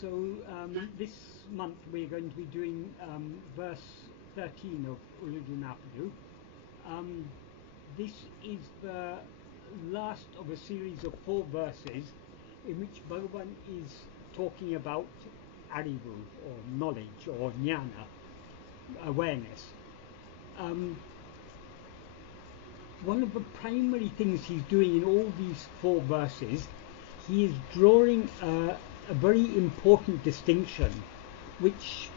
So this month we're going to be doing verse 13 of Uڵḷadu Nāṛpadu. This is the last of a series of 4 verses in which Bhagavan is talking about arivu, or knowledge, or ñāṇa, awareness. One of the primary things he's doing in all these 4 verses, he is drawing a very important distinction which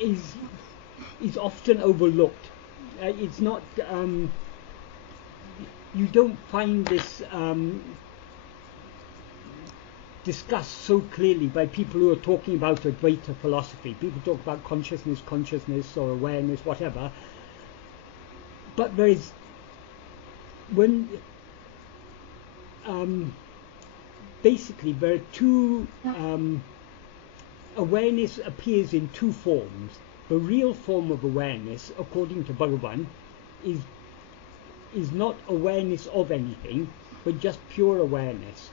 is often overlooked. It's not, you don't find this discussed so clearly by people who are talking about Advaita philosophy. People talk about consciousness or awareness, whatever. But there is, when basically there are 2, awareness appears in 2 forms. The real form of awareness, according to Bhagavan, is not awareness of anything, but just pure awareness.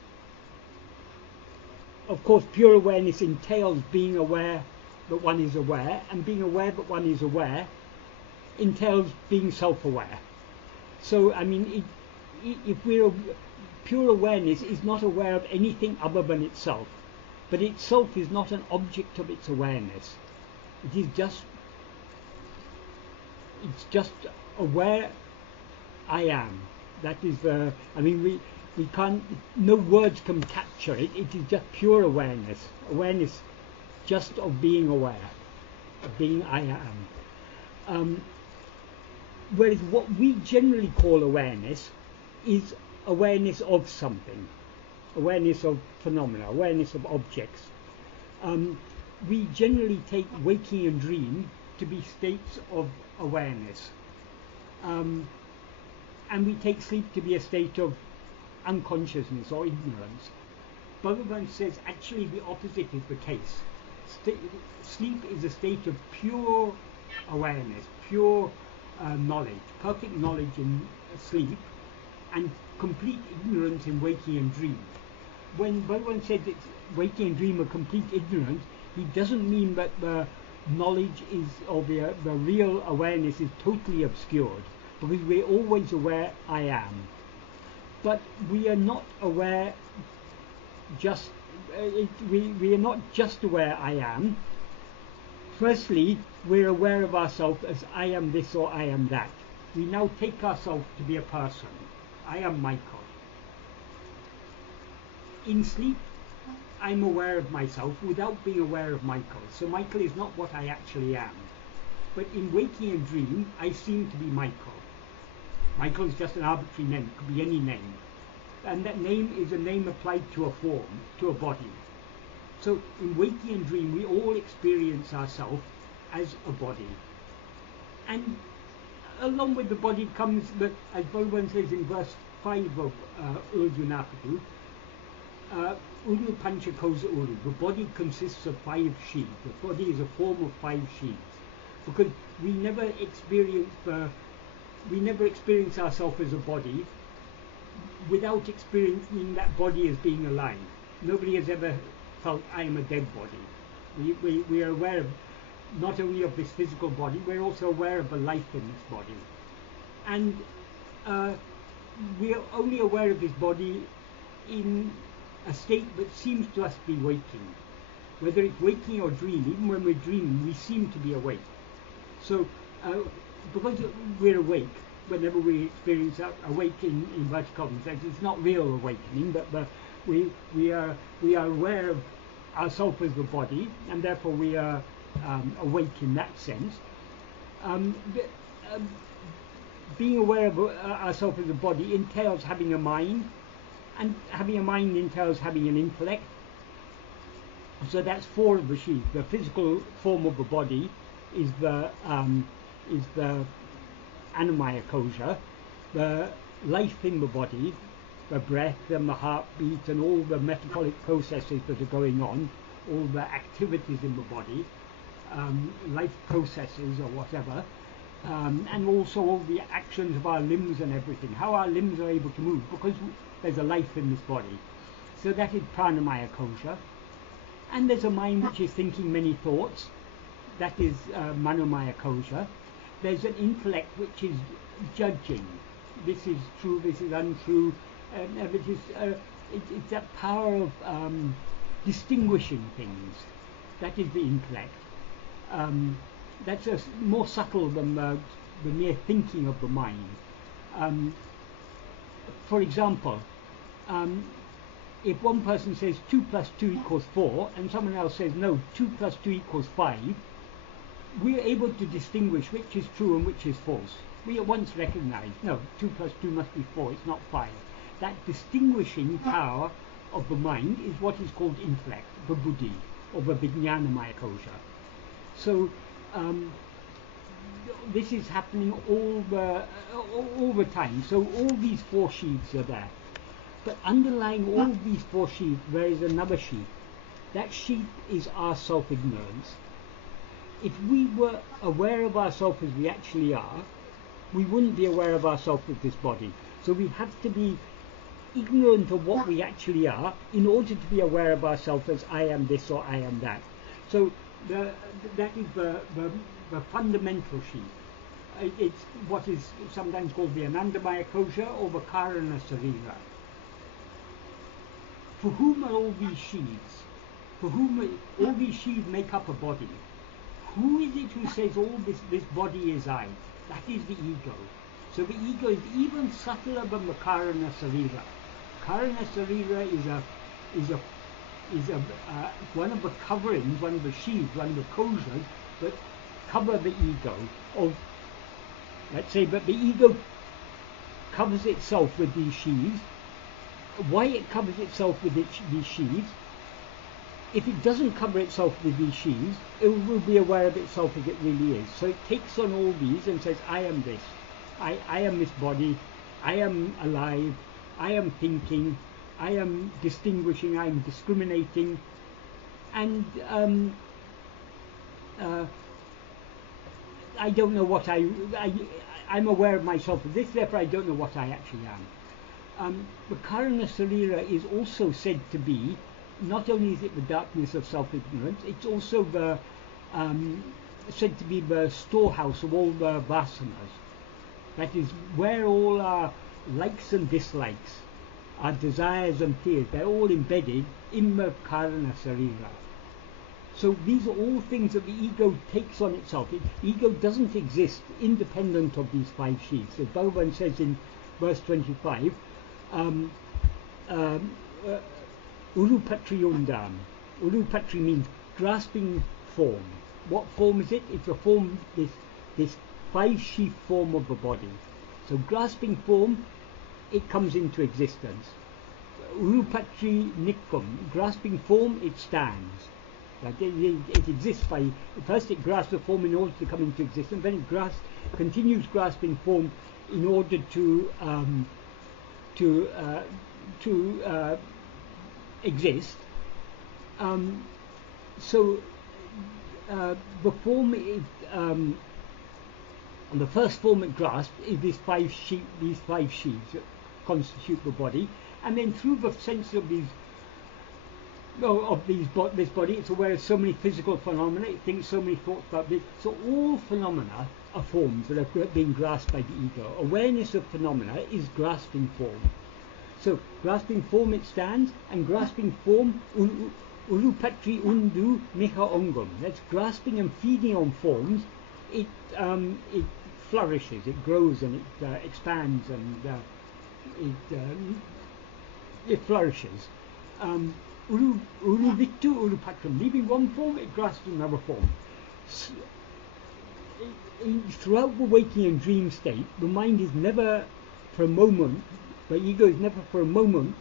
Of course, pure awareness entails being aware that one is aware, and being aware that one is aware entails being self-aware. So, I mean, if we're pure awareness is not aware of anything other than itself, but itself is not an object of its awareness. It is just aware I am. That is the, I mean, we can't, no words can capture it. It is just pure awareness. Awareness just of being aware, of being I am. Whereas what we generally call awareness is awareness of something, awareness of phenomena, awareness of objects. We generally take waking and dream to be states of awareness. And we take sleep to be a state of unconsciousness or ignorance. Bhagavan says actually the opposite is the case. Sleep is a state of pure awareness, pure knowledge, perfect knowledge in sleep, and complete ignorance in waking and dream. When Bhagavan says it's waking and dream are complete ignorance, he doesn't mean that the knowledge is, or the real awareness is totally obscured, because we're always aware I am. But we are not aware just, we are not just aware I am. Firstly, we're aware of ourselves as I am this or I am that. We now take ourselves to be a person. I am Michael. In sleep, I'm aware of myself without being aware of Michael. So Michael is not what I actually am. But in waking and dream, I seem to be Michael. Michael is just an arbitrary name, it could be any name. And that name is a name applied to a form, to a body. So in waking and dream, we all experience ourselves as a body. And along with the body comes, that, as Bhagavan says in verse 5 of Uڵḷadu Nāṛpadu, Ulu Pancha Kosa Ulu, the body consists of 5 sheaths. The body is a form of 5 sheaths. Because we never experience ourselves as a body without experiencing that body as being alive. Nobody has ever felt I am a dead body. We are aware of not only of this physical body, we're also aware of the life in this body. And we are only aware of this body in a state that seems to us to be waking. Whether it's waking or dream, even when we're dreaming, we seem to be awake. So, because we're awake, whenever we experience awake in vertical sense, it's not real awakening, but we are aware of ourselves as the body, and therefore we are awake in that sense. Being aware of ourselves as a body entails having a mind, and having a mind entails having an intellect. So that's 4 of the sheaths. The physical form of the body is the Annamaya kosha, the life in the body, the breath and the heartbeat and all the metabolic processes that are going on, all the activities in the body, life processes or whatever, and also all the actions of our limbs and everything, how our limbs are able to move, because there's a life in this body. So that is pranamaya kosha. And there's a mind which is thinking many thoughts. That is manomaya kosha. There's an intellect which is judging. This is true, this is untrue. It's that power of distinguishing things. That is the intellect. That's more subtle than the mere thinking of the mind. For example, if one person says 2 plus 2 equals 4 and someone else says no, 2 plus 2 equals 5, we're able to distinguish which is true and which is false. We at once recognize, no, 2 plus 2 must be 4, it's not 5. That distinguishing power of the mind is what is called intellect, the buddhi, or the vijñānamaya kosha. So this is happening all the time. So all these 4 sheaths are there. But underlying all these 4 sheaths, there is another sheath. That sheath is our self-ignorance. If we were aware of ourselves as we actually are, we wouldn't be aware of ourselves with this body. So we have to be ignorant of what we actually are in order to be aware of ourselves as I am this or I am that. So that is the fundamental sheath. It's what is sometimes called the anandamaya kosha or the karana sarira. For whom are all these sheaths? For whom all these sheaths make up a body? Who is it who says all this body is I? That is the ego. So the ego is even subtler than the karana sarira. Karana sarira is one of the coverings, one of the sheaths, one of the koshas that cover the ego. Of, let's say, but the ego covers itself with these sheaths. Why it covers itself with these sheaths? If it doesn't cover itself with these sheaths, it will be aware of itself as it really is. So it takes on all these and says, I am this. I am this body. I am alive. I am thinking. I am distinguishing. I am discriminating. And I don't know what I'm aware of myself as this, therefore I don't know what I actually am. The karana sarira is also said to be, not only is it the darkness of self-ignorance, it's also the said to be the storehouse of all the vasanas. That is where all our likes and dislikes, our desires and fears, they're all embedded in the karana sarira. So these are all things that the ego takes on itself. The ego doesn't exist independent of these 5 sheaths. As Bhagavan says in verse 25, Uḻḷadu Nāṛpadu. Uḻḷadu means grasping form. What form is it? It's a form, this 5-sheath form of the body. So grasping form, it comes into existence. Uḻḷadu Nāṛpadu, grasping form, it stands. Like it exists by, first it grasps the form in order to come into existence, then it continues grasping form in order to exist. So the form is, the first form it grasps is these 5 sheaths that constitute the body, and then through the sense of this body, it's aware of so many physical phenomena, it thinks so many thoughts about this. So all phenomena are forms that are being grasped by the ego. Awareness of phenomena is grasping form. So grasping form it stands, and grasping form ullupatri undu miha ongum. That's grasping and feeding on forms. It flourishes, it grows, and it expands, and it flourishes. Ulluvittu ullupatram, leaving one form, it grasps another form. Throughout the waking and dream state, the mind is never for a moment, the ego is never for a moment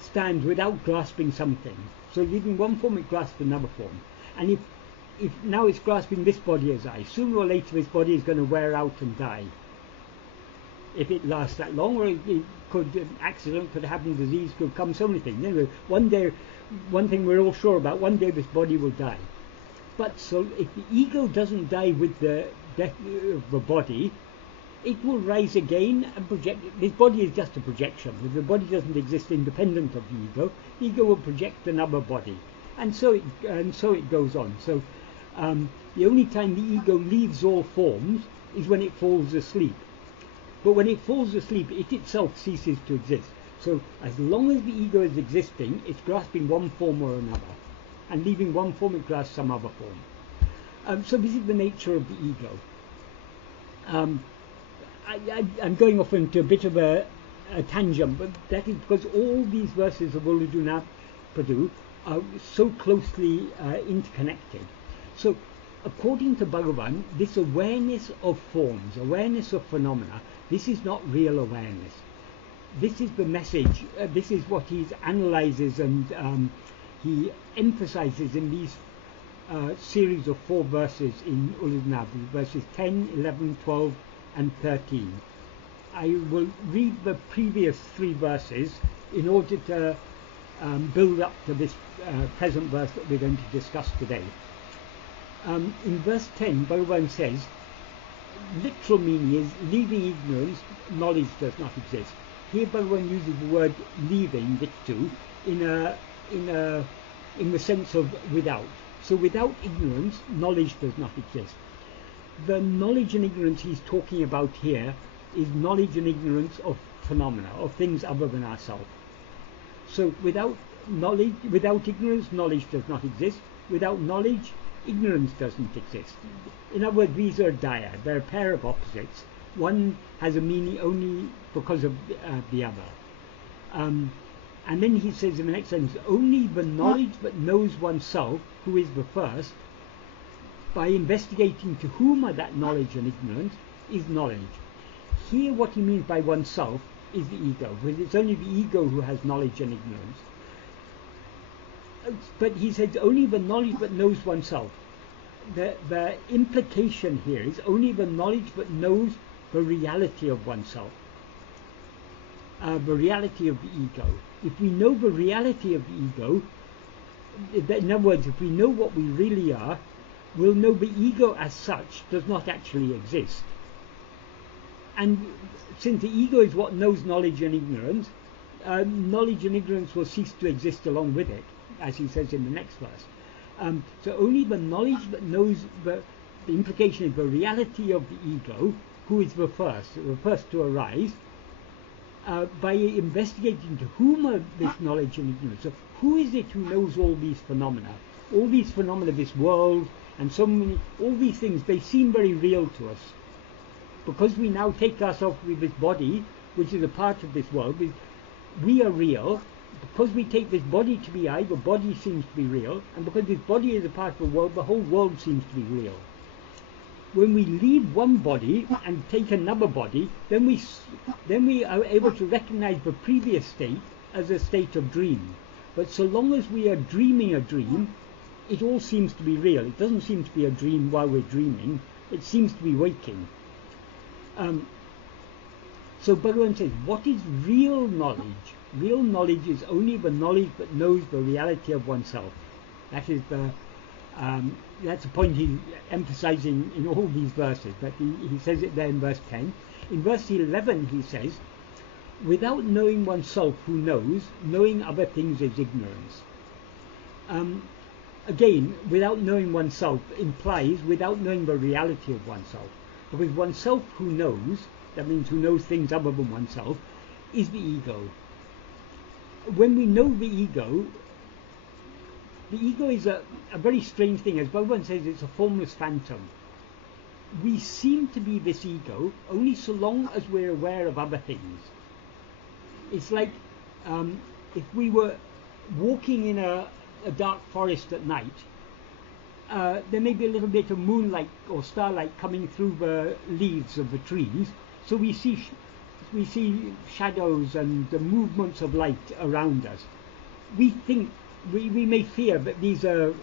stands without grasping something. So leaving one form, it grasps another form. And if now it's grasping this body as I, sooner or later this body is going to wear out and die. If it lasts that long, or it could, an accident could happen, disease could come, so many things. Anyway, one day, one thing we're all sure about, one day this body will die. But so if the ego doesn't die with the death of the body, it will rise again and project. This body is just a projection. If the body doesn't exist independent of the ego will project another body. and so it goes on. So the only time the ego leaves all forms is when it falls asleep. But when it falls asleep, it itself ceases to exist. So as long as the ego is existing, it's grasping one form or another, and leaving one form, it grasps some other form. So this is the nature of the ego. I'm going off into a bit of a tangent, but that is because all these verses of Uḷḷadu Nāṛpadu are so closely interconnected. So according to Bhagavan, this awareness of forms, awareness of phenomena, this is not real awareness. This is the message, this is what he analyzes and he emphasizes in these series of 4 verses in Uḷḷadu Nāṛpadu, verses 10, 11, 12 and 13. I will read the previous 3 verses in order to build up to this present verse that we're going to discuss today. In verse 10, Bhagavan says, literal meaning is leaving ignorance, knowledge does not exist. Here Bhagavan uses the word leaving, vittu, in the sense of without. So without ignorance, knowledge does not exist. The knowledge and ignorance he's talking about here is knowledge and ignorance of phenomena, of things other than ourselves. So without knowledge, without ignorance, knowledge does not exist. Without knowledge, ignorance doesn't exist. In other words, these are dyad. They're a pair of opposites. One has a meaning only because of the other. And then he says in the next sentence, only the knowledge that knows oneself, who is the first, by investigating to whom are that knowledge and ignorance, is knowledge. Here what he means by oneself is the ego, because it's only the ego who has knowledge and ignorance. But he says only the knowledge that knows oneself. The implication here is only the knowledge that knows the reality of oneself, the reality of the ego. If we know the reality of the ego, in other words, if we know what we really are, we'll know the ego as such does not actually exist. And since the ego is what knows knowledge and ignorance, knowledge and ignorance will cease to exist along with it, as he says in the next verse. So only the knowledge that knows the implication is the reality of the ego, who is the first to arise, by investigating to whom are this knowledge and ignorance. So who is it who knows all these phenomena? All these phenomena, this world, and so many, all these things, they seem very real to us. Because we now take ourselves with this body, which is a part of this world, we are real. Because we take this body to be I, the body seems to be real, and because this body is a part of the world, the whole world seems to be real. When we leave one body and take another body, then we are able to recognize the previous state as a state of dream. But so long as we are dreaming a dream, it all seems to be real. It doesn't seem to be a dream while we're dreaming. It seems to be waking. So Bhagavan says, what is real knowledge? Real knowledge is only the knowledge that knows the reality of oneself. That is that's the point he's emphasizing in all these verses, but he says it there in verse 10. In verse 11 he says, without knowing oneself who knows, knowing other things is ignorance. Again, without knowing oneself implies without knowing the reality of oneself. Because oneself who knows, that means who knows things other than oneself, is the ego. When we know the ego is a very strange thing. As Bhagavan says, it's a formless phantom. We seem to be this ego only so long as we're aware of other things. It's like if we were walking in a dark forest at night, there may be a little bit of moonlight or starlight coming through the leaves of the trees, so we see shadows and the movements of light around us. We think we may fear that these are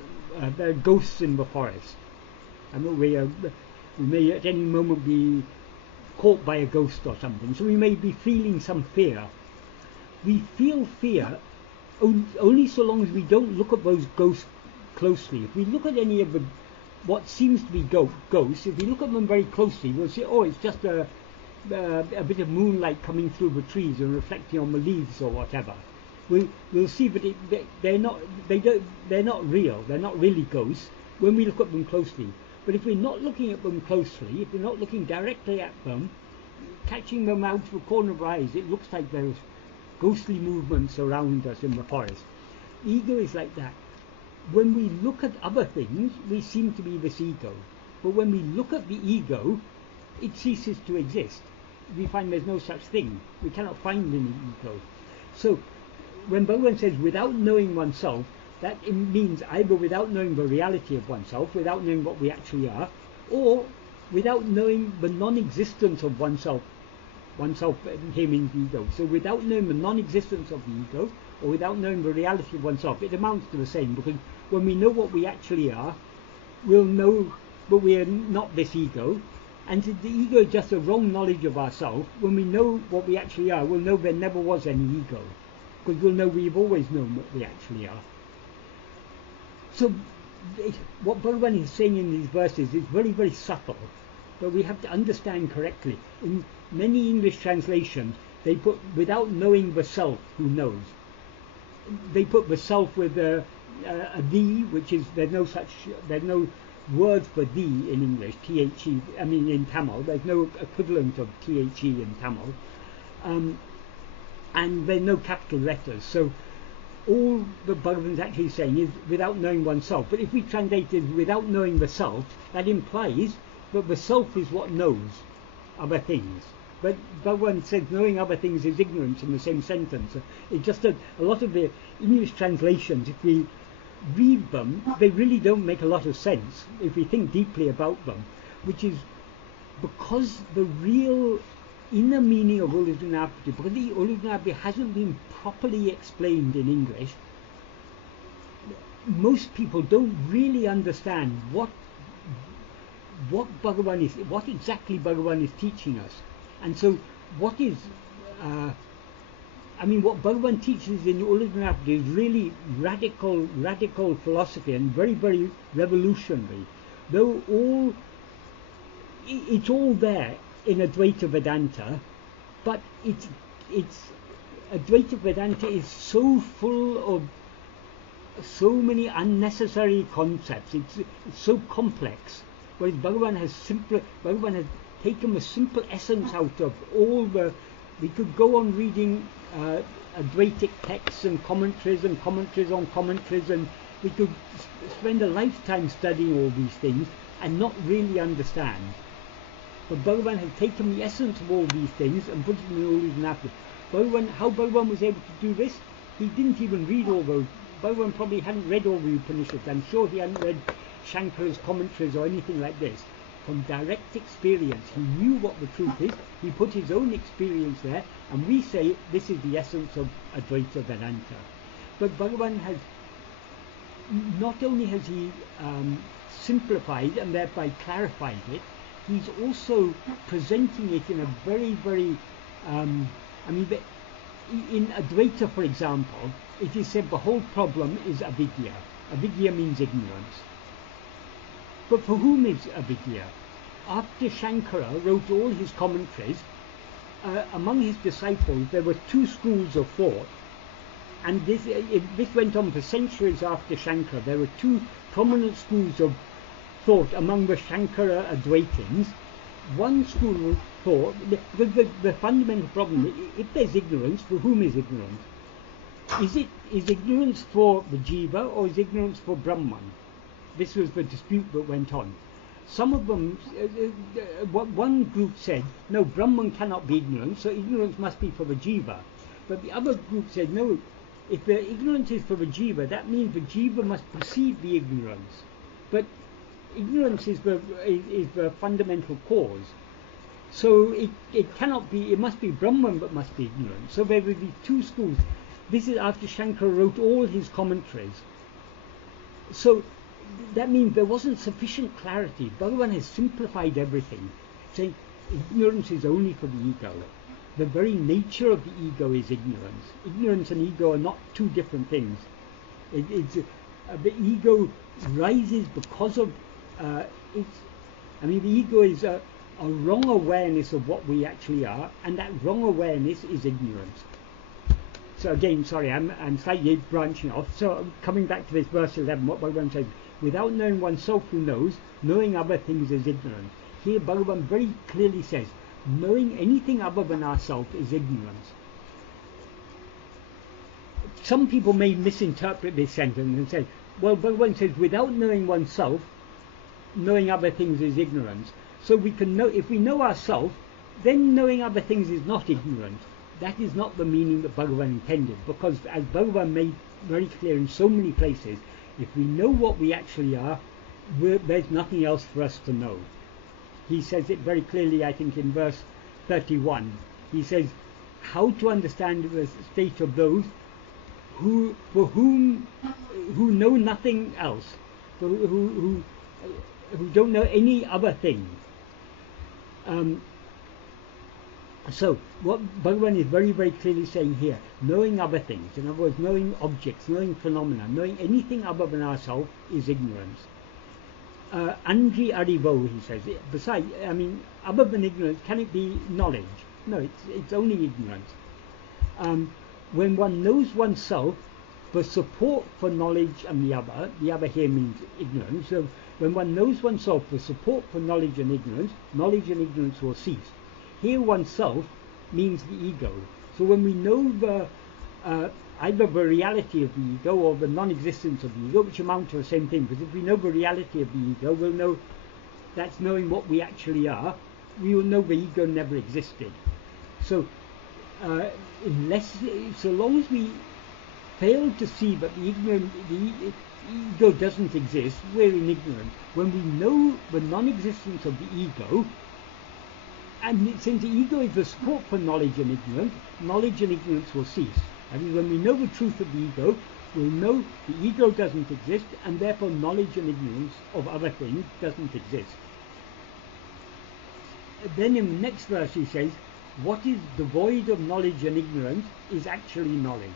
there are ghosts in the forest. I know we may at any moment be caught by a ghost or something, so we may be feeling some fear. We feel fear only so long as we don't look at those ghosts closely. If we look at any of what seems to be ghosts, if we look at them very closely, we'll see, oh, it's just a bit of moonlight coming through the trees and reflecting on the leaves or whatever. we'll see, but they're not real. They're not really ghosts when we look at them closely. But if we're not looking at them closely, if we're not looking directly at them, catching them out of the corner of our eyes, it looks like there's ghostly movements around us in the forest. Ego is like that. When we look at other things, we seem to be this ego. But when we look at the ego, it ceases to exist. We find there's no such thing. We cannot find any ego. So when Bhagavan says without knowing oneself, that it means either without knowing the reality of oneself, without knowing what we actually are, or without knowing the non-existence of oneself. Oneself here means ego. So without knowing the non-existence of the ego, or without knowing the reality of oneself, it amounts to the same, because when we know what we actually are, we'll know but we are not this ego, and the ego is just a wrong knowledge of ourselves. When we know what we actually are, we'll know there never was any ego, because we'll know we've always known what we actually are. So what Bhagavan is saying in these verses is very, very subtle, but we have to understand correctly. In many English translations, they put without knowing the self who knows. They put the self with a D, which is there's no word for D in English, T-H-E, I mean in Tamil, there's no equivalent of T-H-E in Tamil, and there are no capital letters. So all the Bhagavan is actually saying is without knowing oneself. But if we translate it without knowing the self, that implies that the self is what knows other things. But Bhagavan says knowing other things is ignorance in the same sentence. It's just a lot of the English translations, if we read them, they really don't make a lot of sense if we think deeply about them, which is because the real inner meaning of Uḷḷadu Nāṛpadu, because the Uḷḷadu Nāṛpadu hasn't been properly explained in English, most people don't really understand what Bhagavan is, what exactly Bhagavan is teaching us. And so what is what Bhagavan teaches in Uḷḷadu Nāṛpadu is really radical philosophy and very, very revolutionary. Though it's all there in Advaita Vedanta, but it's Advaita Vedanta is so full of so many unnecessary concepts. It's so complex. Whereas Bhagavan has taken the simple essence out of all the. We could go on reading Advaitic texts and commentaries on commentaries, and we could spend a lifetime studying all these things and not really understand. But Bhagavan had taken the essence of all these things and put it in all these Nāṛpadu. How Bhagavan was able to do this? He didn't even read all those. Bhagavan probably hadn't read all the Upanishads. I'm sure he hadn't read Shankara's commentaries or anything like this. From direct experience, he knew what the truth is. He put his own experience there, and we say this is the essence of Advaita Vedanta. But Bhagavan has not only has he simplified and thereby clarified it, he's also presenting it in a very, very in Advaita, for example, it is said the whole problem is avidya. Avidya means ignorance. But for whom is avidya? After Shankara wrote all his commentaries, among his disciples there were two schools of thought, and this went on for centuries after Shankara. There were two prominent schools of thought among the Shankara Advaitins. One school of thought, the fundamental problem, if there's ignorance, for whom is ignorance? Is ignorance for the jiva or is ignorance for Brahman? This was the dispute that went on. Some of them, one group said, no, Brahman cannot be ignorant, so ignorance must be for the jiva. But the other group said, no, if the ignorance is for the jiva, that means the jiva must perceive the ignorance. But ignorance is the fundamental cause. So it cannot be, it must be Brahman but must be ignorant. So there were these two schools. This is after Shankara wrote all his commentaries. So that means there wasn't sufficient clarity. Bhagavan has simplified everything, saying ignorance is only for the ego. The very nature of the ego is ignorance. Ignorance and ego are not two different things. The ego rises because of the ego is a wrong awareness of what we actually are, and that wrong awareness is ignorance. so again, sorry, I'm slightly branching off. So coming back to this verse 11, what Bhagavan says, without knowing oneself who knows, knowing other things is ignorance. Here Bhagavan very clearly says, knowing anything other than ourselves is ignorance. Some people may misinterpret this sentence and say, well, Bhagavan says, without knowing oneself, knowing other things is ignorance. So we can know, if we know ourselves, then knowing other things is not ignorance. That is not the meaning that Bhagavan intended, because as Bhagavan made very clear in so many places, if we know what we actually are, there's nothing else for us to know. He says it very clearly, I think, in verse 31. He says, how to understand the state of those who know nothing else, who don't know any other thing. So what Bhagavan is very, very clearly saying here, knowing other things, in other words, knowing objects, knowing phenomena, knowing anything other than ourselves is ignorance. Aṇḍṛi arivo, he says. Besides, I mean, other than ignorance, can it be knowledge? No, it's only ignorance. When one knows oneself, the support for knowledge and the other here means ignorance. So when one knows oneself, the support for knowledge and ignorance will cease. Here oneself means the ego. So when we know either the reality of the ego or the non-existence of the ego, which amount to the same thing, because if we know the reality of the ego, we'll know that's knowing what we actually are. We will know the ego never existed. So so long as we fail to see that the ego doesn't exist, we're in ignorance. When we know the non-existence of the ego, and since the ego is the support for knowledge and ignorance will cease. That is, when we know the truth of the ego, we'll know the ego doesn't exist, and therefore knowledge and ignorance of other things doesn't exist. Then in the next verse he says, what is devoid of knowledge and ignorance is actually knowledge.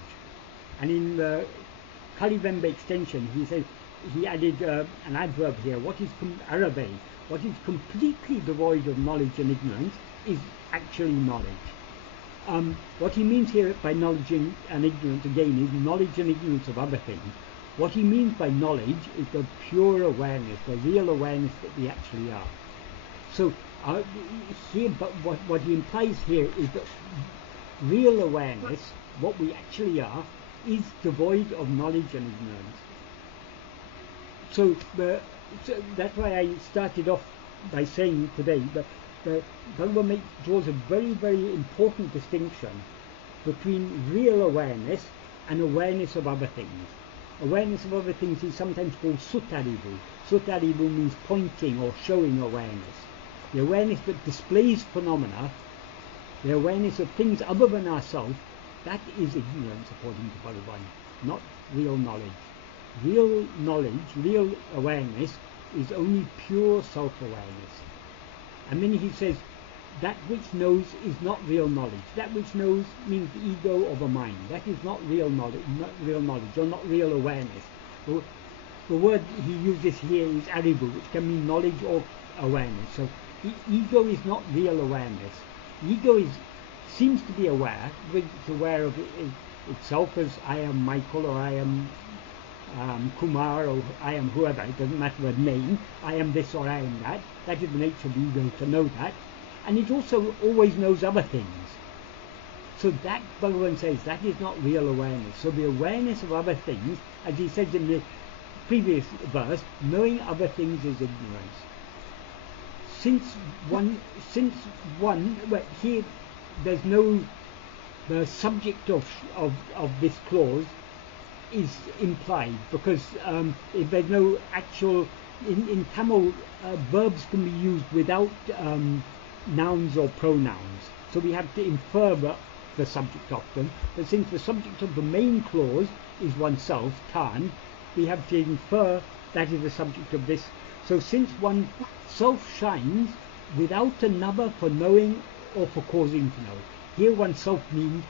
And in the Kalivemba extension, he says, he added an adverb here, what is arabe, what is completely devoid of knowledge and ignorance is actually knowledge. What he means here by knowledge and ignorance, again, is knowledge and ignorance of other things. What he means by knowledge is the pure awareness, the real awareness that we actually are. So here, but what he implies here is that real awareness, what we actually are, is devoid of knowledge and ignorance. So that's why I started off by saying today that Bhagavan draws a very, very important distinction between real awareness and awareness of other things. Awareness of other things is sometimes called sutarivu. Sutarivu means pointing or showing awareness. The awareness that displays phenomena, the awareness of things other than ourselves, that is ignorance according to Bhagavan, not real knowledge. Real knowledge, real awareness is only pure self-awareness. And then he says, that which knows is not real knowledge. That which knows means the ego or the mind. That is not real knowledge, or not real awareness. The word he uses here is arivu, which can mean knowledge or awareness. So the ego is not real awareness. The ego seems to be aware, it's aware of itself as I am Michael, or I am Kumar, or I am whoever, it doesn't matter the name, I am this or I am that. That is the nature of the ego, to know that. And it also always knows other things. So that, Bhagavan says, that is not real awareness. So the awareness of other things, as he says in the previous verse, knowing other things is ignorance. Well, here there's no, the subject of this clause is implied, because if there's no actual, in Tamil, verbs can be used without nouns or pronouns. So we have to infer the subject of them. But since the subject of the main clause is oneself, tāṉ, we have to infer that is the subject of this. So since one self shines without another for knowing or for causing to know. Here oneself means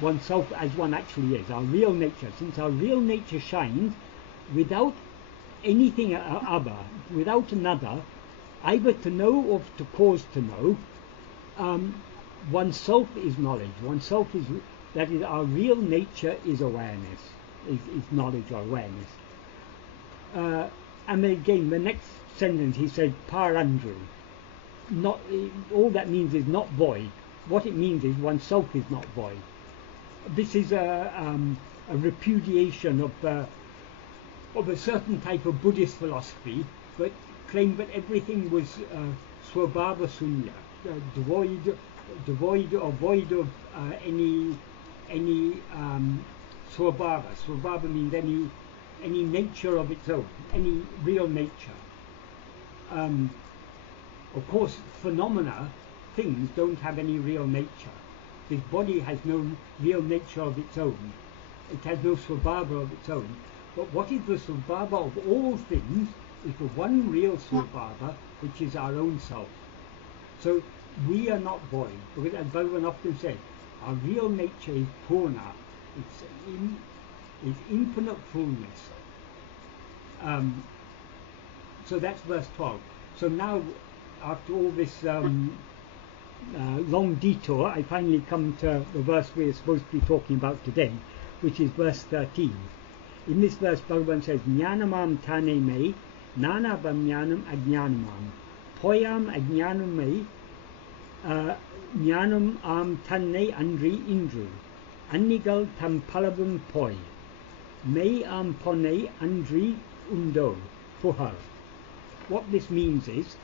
oneself as one actually is, our real nature. Since our real nature shines without anything other, without another, either to know or to cause to know, oneself is knowledge. Oneself is That is, our real nature is awareness, is knowledge or awareness. And then again, the next sentence he said, parandu. Not all that means is not void. What it means is oneself is not void. This is a repudiation of a certain type of Buddhist philosophy that claimed that everything was swabhava sunya, devoid or void of any swabhava. Swabhava means any nature of its own, any real nature. Of course, phenomena, things, don't have any real nature. This body has no real nature of its own. It has no swabhava of its own. But what is the swabhava of all things is the one real swabhava, which is our own self. So we are not void, because as Bhagavan often said, our real nature is purna. It's infinite fullness. So that's verse 12. So now, after all this long detour, I finally come to the verse we're supposed to be talking about today, which is verse 13. In this verse, Bhagavan says, ñāṇamām tāṉēmey, nāṇāvā ñāṇam aññāṇamām, poyyāmañ aññāṇamumē, ñāṇamām taṉṇaiyaṉṭṛi iṉṭṛu, aññikaḻ ḍāmpalavum poymeyyām poṉṉaiyaṉṭṛi uṇḍō, puhal. What this means is,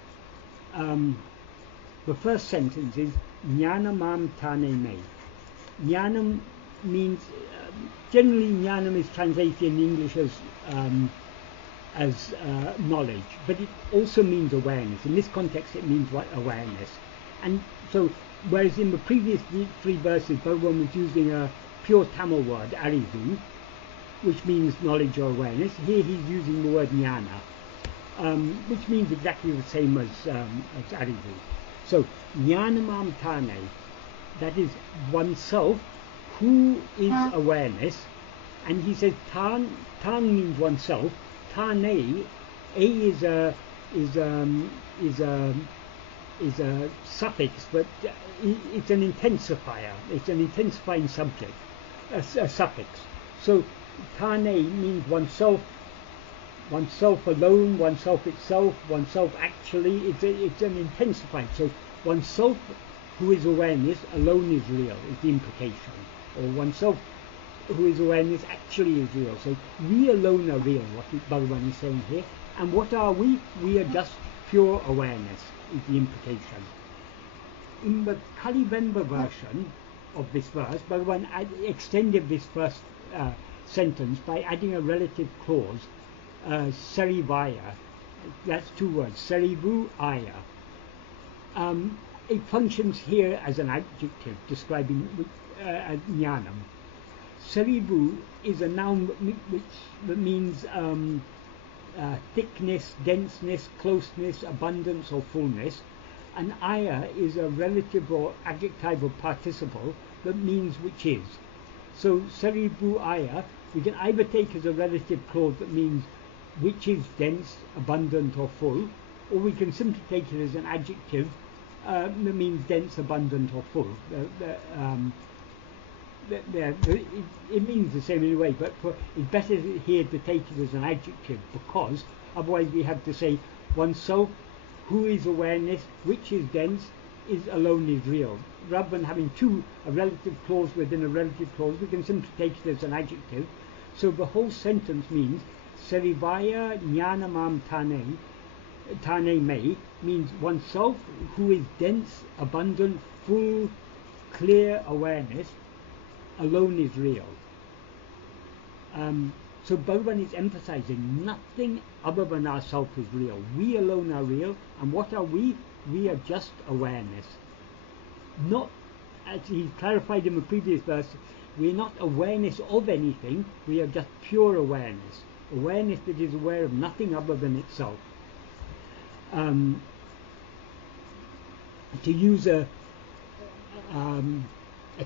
the first sentence is ñāṇamām tāṉēmey. Ñāṇam means, generally ñāṇam is translated in English as knowledge, but it also means awareness. In this context it means awareness. And so, whereas in the previous three verses Bhagavan was using a pure Tamil word, arivu, which means knowledge or awareness, here he's using the word ñāṇa, which means exactly the same as arivu. So, ñāṇamām tāṉē, that is oneself, who is awareness, and he says tān means oneself, tāṉē, a is a suffix, but it's an intensifier. It's an intensifying subject, a suffix. So tāṉē means oneself alone, oneself itself, oneself actually. It's an intensified. So oneself, who is awareness, alone is real, is the implication. Or oneself, who is awareness, actually is real. So we alone are real, what Bhagavan is saying here. And what are we? We are just pure awareness, is the implication. In the Kalivemba version of this verse, Bhagavan extended this first sentence by adding a relative clause, sarivaya. That's two words, sarivu aya. It functions here as an adjective describing ñāṇam. Sarivu is a noun that means thickness, denseness, closeness, abundance or fullness, and aya is a relative or adjectival participle that means which is. So sarivu aya we can either take as a relative clause that means which is dense, abundant or full, or we can simply take it as an adjective that means dense, abundant or full. It means the same anyway, but it's better here to take it as an adjective, because otherwise we have to say oneself, who is awareness, which is dense, is alone is real. Rather than having a relative clause within a relative clause, we can simply take it as an adjective. So the whole sentence means sarivaya ñāṇamām tāṉēmey means oneself, who is dense, abundant, full, clear awareness, alone is real. So Bhagavan is emphasizing nothing other than ourself is real. We alone are real, and what are we? We are just awareness. Not, as he clarified in the previous verse, we are not awareness of anything, we are just pure awareness. Awareness that is aware of nothing other than itself. To use a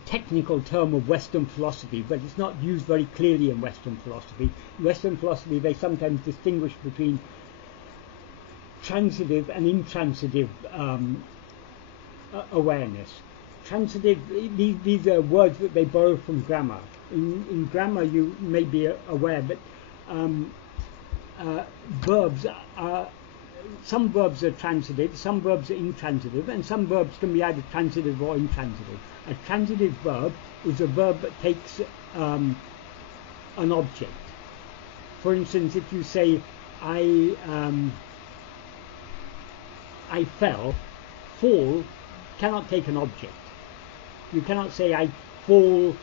technical term of Western philosophy, but it's not used very clearly in Western philosophy. In Western philosophy, they sometimes distinguish between transitive and intransitive awareness. transitive, these are words that they borrow from grammar. In grammar you may be aware that verbs are, some verbs are transitive, some verbs are intransitive, and some verbs can be either transitive or intransitive. A transitive verb is a verb that takes an object. For instance, if you say, I fell, fall cannot take an object. You cannot say I fall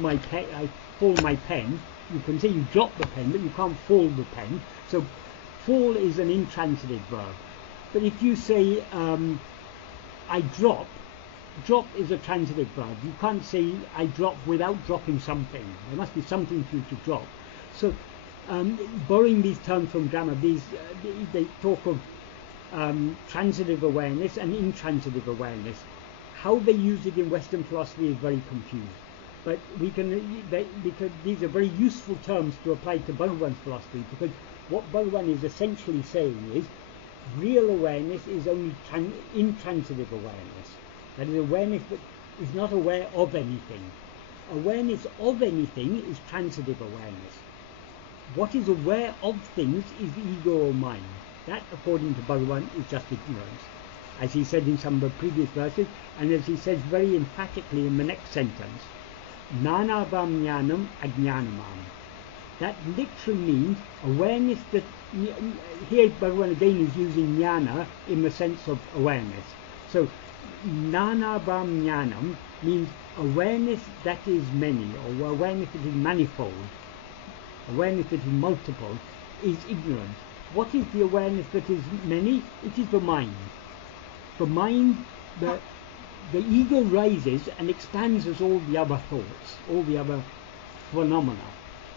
my pen. You can say you drop the pen, but you can't fall the pen. So fall is an intransitive verb. But if you say I drop is a transitive verb. You can't say I drop without dropping something. There must be something for you to drop. So borrowing these terms from grammar, they talk of transitive awareness and intransitive awareness. How they use it in Western philosophy is very confused. But because these are very useful terms to apply to Bhagavan's philosophy, because what Bhagavan is essentially saying is real awareness is only intransitive awareness. That is awareness that is not aware of anything. Awareness of anything is transitive awareness. What is aware of things is the ego or mind. That, according to Bhagavan, is just ignorance. As he said in some of the previous verses, and as he says very emphatically in the next sentence, nāṇāvā ñāṇam aññāṇamām. That literally means awareness that, here Bhagavan again is using ñāṇa in the sense of awareness. So nāṇāvā ñāṇam means awareness that is many, or awareness that is manifold, awareness that is multiple, is ignorance. What is the awareness that is many? It is the mind. The mind, the ego rises and expands as all the other thoughts, all the other phenomena.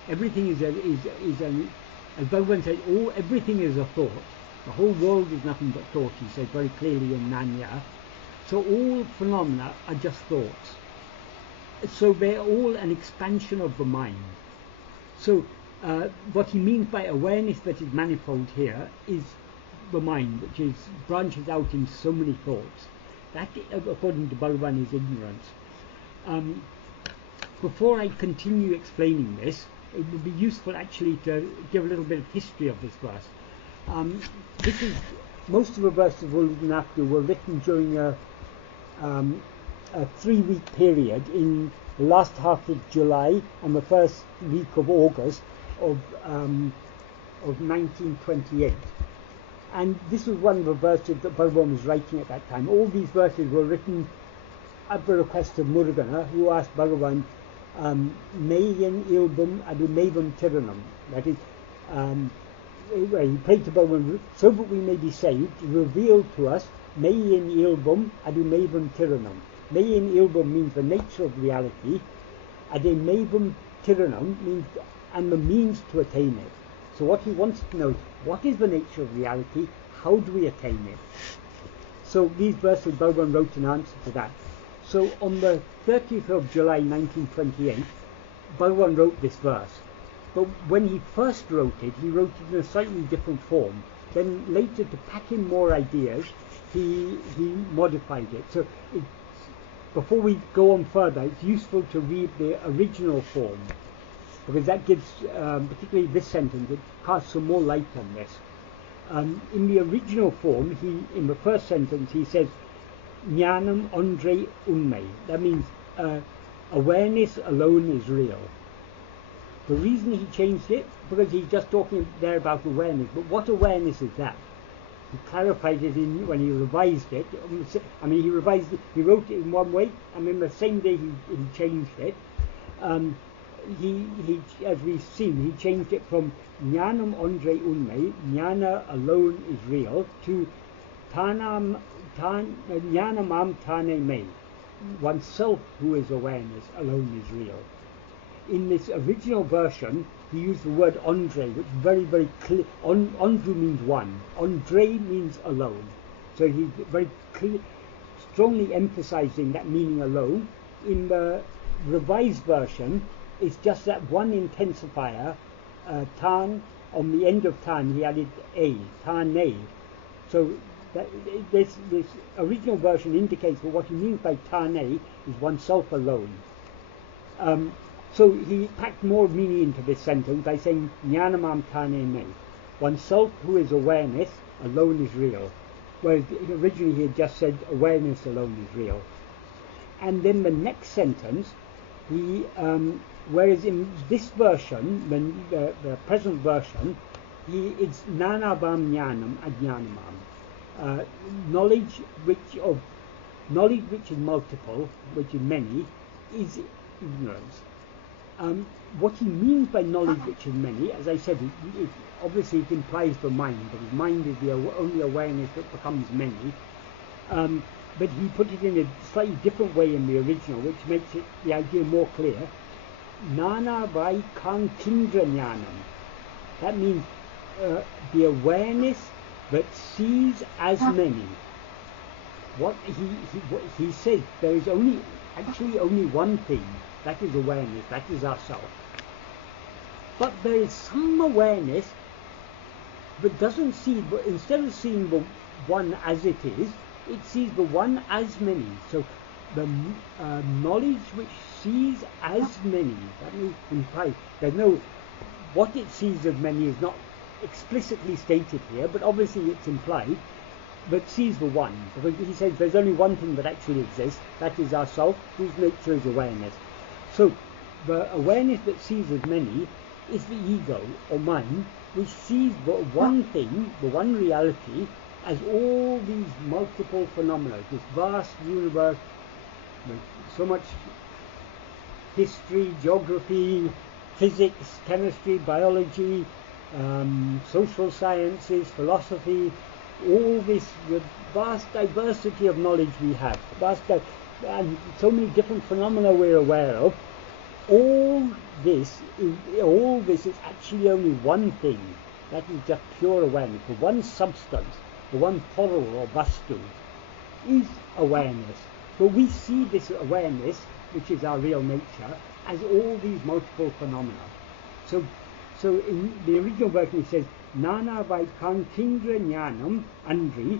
Everything is as Bhagavan said, everything is a thought. The whole world is nothing but thought, he said very clearly in nāṇā. So all phenomena are just thoughts. So they're all an expansion of the mind. So what he means by awareness that is manifold here is the mind, which branches out into so many thoughts. That, according to Bhagavan, is ignorance. Before I continue explaining this, it would be useful actually to give a little bit of history of this verse. Most of the verses of Uḷḷadu Nāṛpadu were written during a 3-week period in the last half of July and the first week of August of 1928. And this was one of the verses that Bhagavan was writing at that time. All these verses were written at the request of Murugan, who asked Bhagavan, Meyyān ilbum adu mevam tiranam. That is, he prayed to Bhagavan, so that we may be saved, reveal to us Meyyān ilbum adu mevam tiranam. Meyyān ilbum means the nature of reality, adu mevam tiranam means and the means to attain it. So what he wants to know is, what is the nature of reality? How do we attain it? So these verses Bhagavan wrote in answer to that. So on the 30th of July 1928, Bhagavan wrote this verse. But when he first wrote it, he wrote it in a slightly different form. Then later, to pack in more ideas, he modified it. So before we go on further, it's useful to read the original form, because that gives, particularly this sentence, it casts some more light on this. In the original form, in the first sentence, he says, ñāṇam aññḍṛi uṇḍō. That means awareness alone is real. The reason he changed it, because he's just talking there about awareness, but what awareness is that? He clarified it when he revised it. I mean, he wrote it in one way, and then the same day he changed it. He, as we've seen, he changed it from ñāṇam aññḍṛi uṇḍō, ñāṇa alone is real, to ñāṇamām tāṉēmey, oneself who is awareness alone is real. In this original version, he used the word aññḍṛi, which is very, very clear. Aññḍṛu means one, aññḍṛi means alone. So he's very clear, strongly emphasizing that meaning alone. In the revised version, it's just that one intensifier, tān, on the end of tān he added a, taṉṇai. So this original version indicates that what he means by tāṉēmey is oneself alone. So he packed more meaning into this sentence by saying ñāṉamām tāṉēmey, oneself who is awareness alone is real, whereas originally he had just said awareness alone is real. And then the next sentence, he whereas in this version, the present version, it's nāṇāvā ñāṇam aññāṇamām. Knowledge which is multiple, which is many, is ignorance. What he means by knowledge which is many, as I said, obviously it implies the mind, because mind is the only awareness that becomes many. But he put it in a slightly different way in the original, which makes it the idea more clear. nāṇāvā ñāṇam. That means the awareness that sees as many. What he says, there is actually only one thing, that is awareness, that is ourself. But there is some awareness that doesn't see, but instead of seeing the one as it is, it sees the one as many. So the knowledge which sees as many, that means implies, there's no, what it sees as many is not explicitly stated here, but obviously it's implied, but sees the one. Because he says there's only one thing that actually exists, that is ourself, whose nature is awareness. So the awareness that sees as many is the ego, or mind, which sees the one thing, the one reality, as all these multiple phenomena, this vast universe, with so much history, geography, physics, chemistry, biology, social sciences, philosophy, all this, the vast diversity of knowledge we have, and so many different phenomena we're aware of. All this is actually only one thing, that is just pure awareness. The one substance, the one porul or vastu, is awareness. But we see this awareness, which is our real nature, as all these multiple phenomena. So in the original version it says, nāṇāvā ñāṇam aṇḍṛi,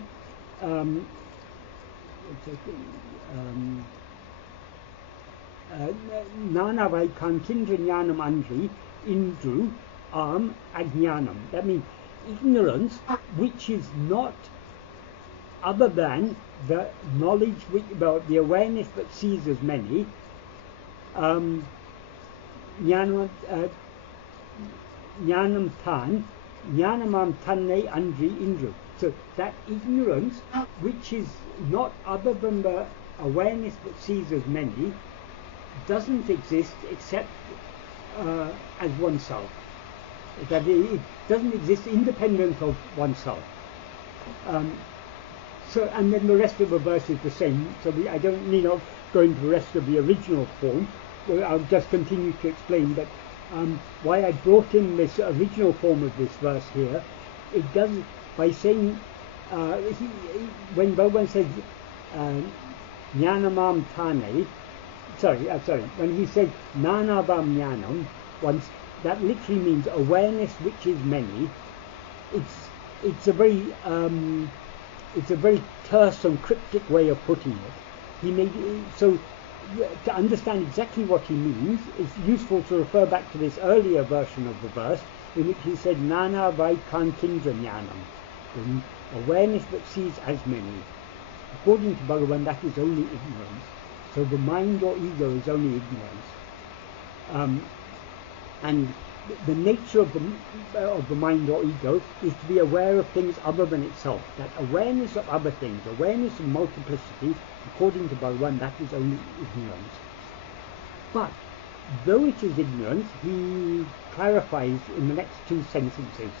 nāṇāvā ñāṇam aṇḍṛi, iṉṭṛu aññāṇam. That means ignorance, which is not other than the knowledge, the awareness that sees as many. ñāṇam ñāṇamām taṉṇai aññāṛi iṉṭṛu. So that ignorance, which is not other than the awareness that sees as many, doesn't exist except as oneself. That it doesn't exist independent of oneself. And then the rest of the verse is the same. So I don't need to go into the rest of the original form. I'll just continue to explain that why I brought in this original form of this verse here. It does, by saying, when Bhagavan says ñāṇamām taṇē, when he said nāṇāvā ñāṇam, once, that literally means awareness which is many. It's a very terse and cryptic way of putting it. So to understand exactly what he means, it's useful to refer back to this earlier version of the verse in which he said nāṇāvā ñāṇam, awareness that sees as many. According to Bhagavan, that is only ignorance. So the mind or ego is only ignorance. And the nature of the mind or ego is to be aware of things other than itself. That awareness of other things, awareness of multiplicity, according to Bhagavan, that is only ignorance. But though it is ignorance, he clarifies in the next two sentences,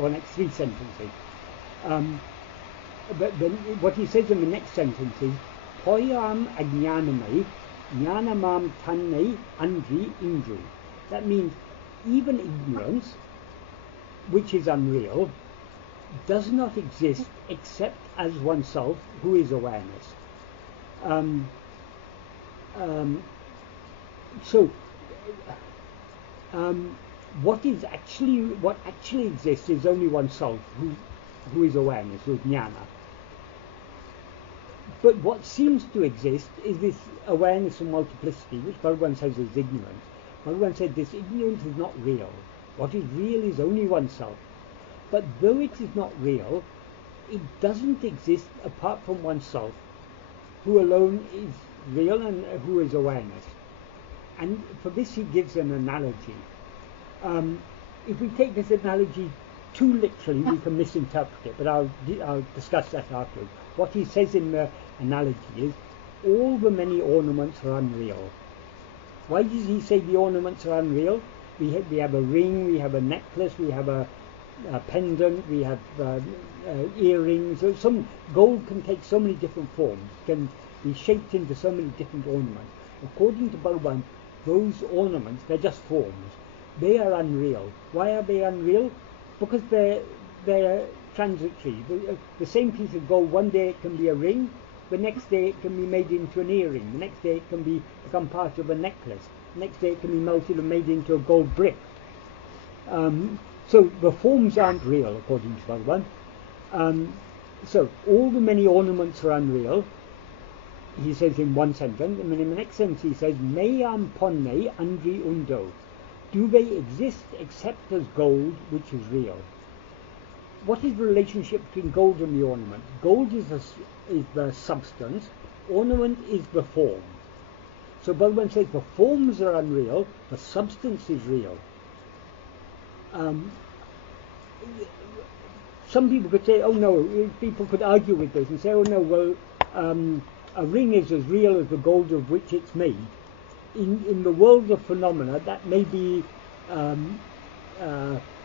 or next three sentences. But what he says in the next sentence is, poyyāmañ aññāṇamay, ñāṇamām taṉṇai aññāṛi iṉṭṛu. That means even ignorance, which is unreal, does not exist except as oneself, who is awareness. What actually exists is only oneself, who is awareness, who is jnana. But what seems to exist is this awareness of multiplicity, which Bhagavan says is ignorance. Bhagavan said this ignorance is not real. What is real is only oneself. But though it is not real, it doesn't exist apart from oneself, who alone is real and who is awareness. And for this he gives an analogy. If we take this analogy too literally, we can misinterpret it, but I'll discuss that afterwards. What he says in the analogy is, all the many ornaments are unreal. Why does he say the ornaments are unreal? We have a ring, we have a necklace, we have a pendant, we have earrings. So some gold can take so many different forms, can be shaped into so many different ornaments. According to Bhagavan, those ornaments, they're just forms. They are unreal. Why are they unreal? Because they're transitory. The same piece of gold, one day it can be a ring, the next day it can be made into an earring, the next day it can become part of a necklace, the next day it can be melted and made into a gold brick. So the forms aren't real, according to Bhagavan. So all the many ornaments are unreal, he says in one sentence, and then in the next sentence he says, poyyāmañ poṉṉai aññāṛi uṇḍō. Do they exist except as gold, which is real? What is the relationship between gold and the ornament? Gold is the substance, ornament is the form. So Bhagavan says the forms are unreal, the substance is real. Some people could say, oh no, people could argue with this and say, oh no, well, a ring is as real as the gold of which it's made. In the world of phenomena, that may be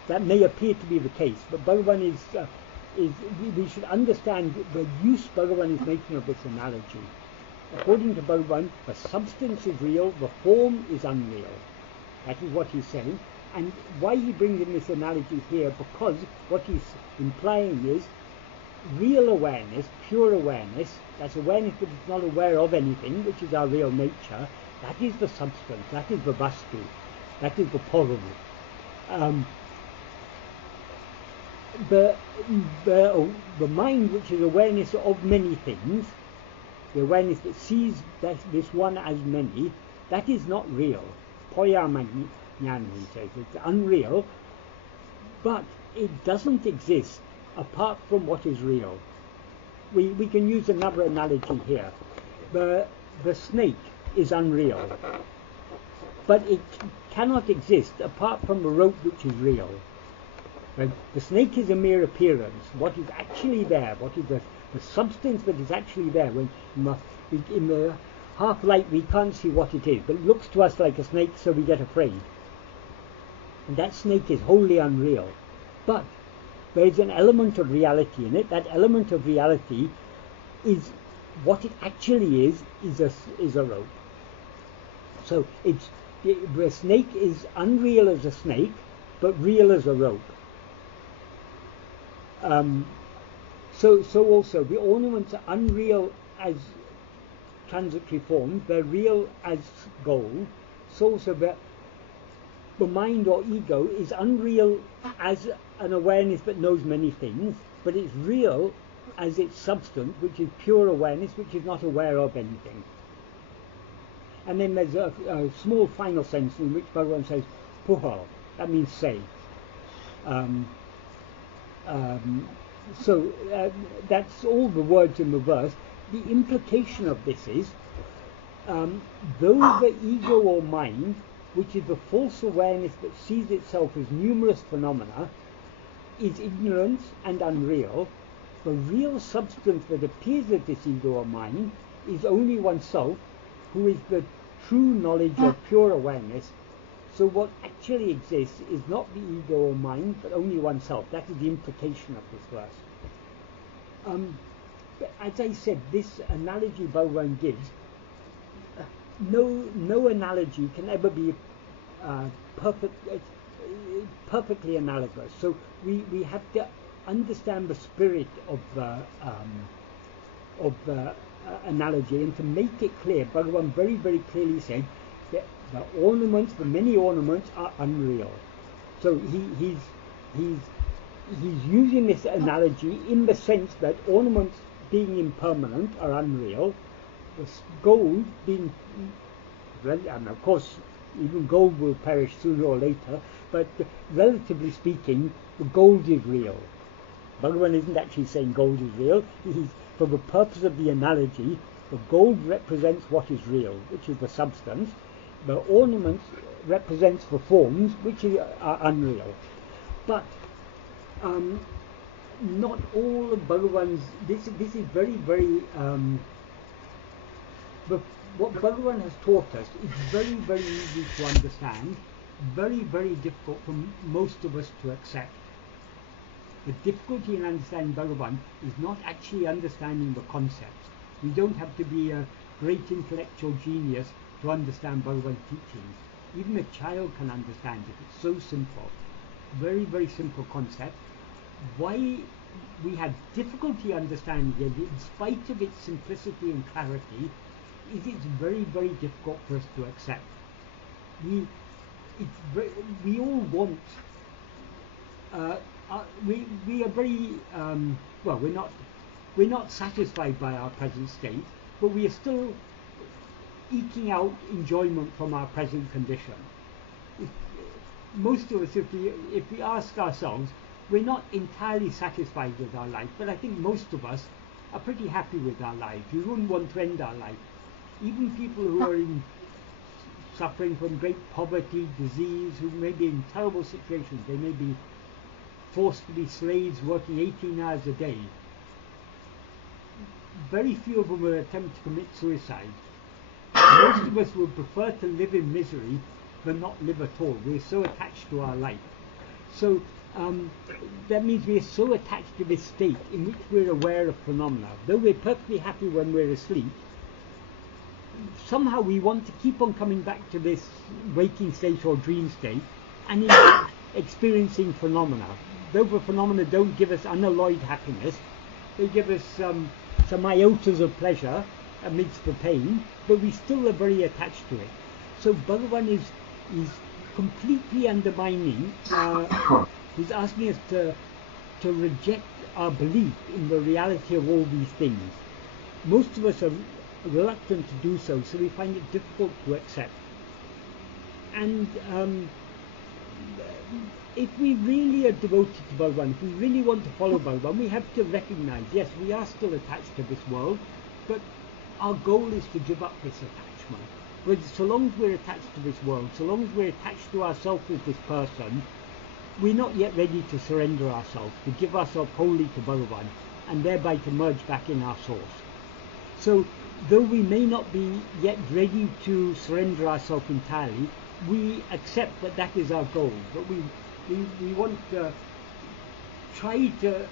that may appear to be the case, but Bhagavan is we should understand the use Bhagavan is making of this analogy. According to Bhagavan, the substance is real, the form is unreal. That is what he's saying. And why he brings in this analogy here, because what he's implying is real awareness, pure awareness, that's awareness that is not aware of anything, which is our real nature, that is the substance, that is the vastu, that is the palavum. The mind, which is awareness of many things, the awareness that sees this one as many, that is not real. Poyyāmañ, he says, it's unreal, but it doesn't exist apart from what is real. We can use another analogy here. The snake is unreal, but it cannot exist apart from the rope, which is real. Right? The snake is a mere appearance. What is actually there, what is the substance that is actually there, when in the half light we can't see what it is, but it looks to us like a snake, so we get afraid. And that snake is wholly unreal. But there is an element of reality in it. That element of reality is what it actually is a rope. So the snake is unreal as a snake, but real as a rope. So also the ornaments are unreal as transitory forms, they're real as gold. So also the mind or ego is unreal as an awareness that knows many things, but it's real as its substance, which is pure awareness, which is not aware of anything. And then there's a small final sentence in which Bhagavan says puhal, that means say. So that's all the words in the verse. The implication of this is, though the ego or mind, which is the false awareness that sees itself as numerous phenomena, is ignorance and unreal, the real substance that appears as this ego or mind is only oneself, who is the true knowledge of pure awareness. So what actually exists is not the ego or mind, but only oneself. That is the implication of this verse. But as I said, this analogy Bhagavan gives, no analogy can ever be perfectly analogous. So we have to understand the spirit of the analogy, and to make it clear, Bhagavan very, very clearly said that the ornaments, the many ornaments, are unreal. So he's using this analogy in the sense that ornaments being impermanent or unreal, gold being, and of course even gold will perish sooner or later, but relatively speaking, gold is real. Bhagavan isn't actually saying gold is real. For the purpose of the analogy, the gold represents what is real, which is the substance. The ornaments represents the forms, which are unreal. But not all of Bhagavan's, this is very, very, what Bhagavan has taught us is very, very easy to understand, very, very difficult for most of us to accept. The difficulty in understanding Bhagavan is not actually understanding the concepts. You don't have to be a great intellectual genius to understand Bhagavan's teachings. Even a child can understand it. It's so simple. Very, very simple concept. Why we have difficulty understanding it, in spite of its simplicity and clarity, is it's very, very difficult for us to accept. We all want. We are very well. We're not satisfied by our present state, but we are still eking out enjoyment from our present condition. Most of us, if we ask ourselves, we're not entirely satisfied with our life, but I think most of us are pretty happy with our life. We wouldn't want to end our life. Even people who are suffering from great poverty, disease, who may be in terrible situations, they may be forced to be slaves working 18 hours a day. Very few of them will attempt to commit suicide. Most of us would prefer to live in misery than not live at all. We're so attached to our life. So that means we're so attached to this state in which we're aware of phenomena. Though we're perfectly happy when we're asleep, somehow we want to keep on coming back to this waking state or dream state and experiencing phenomena. Though the phenomena don't give us unalloyed happiness, they give us some iotas of pleasure amidst the pain, but we still are very attached to it. So Bhagavan is completely undermining, he's asking us to reject our belief in the reality of all these things. Most of us are reluctant to do so, so we find it difficult to accept. And if we really are devoted to Bhagavan, if we really want to follow Bhagavan, we have to recognize, yes, we are still attached to this world, but our goal is to give up this attachment. But so long as we're attached to this world, so long as we're attached to ourselves as this person, we're not yet ready to surrender ourselves, to give ourselves wholly to Bhagavan, and thereby to merge back in our source. So, though we may not be yet ready to surrender ourselves entirely, we accept that that is our goal. But we want to try to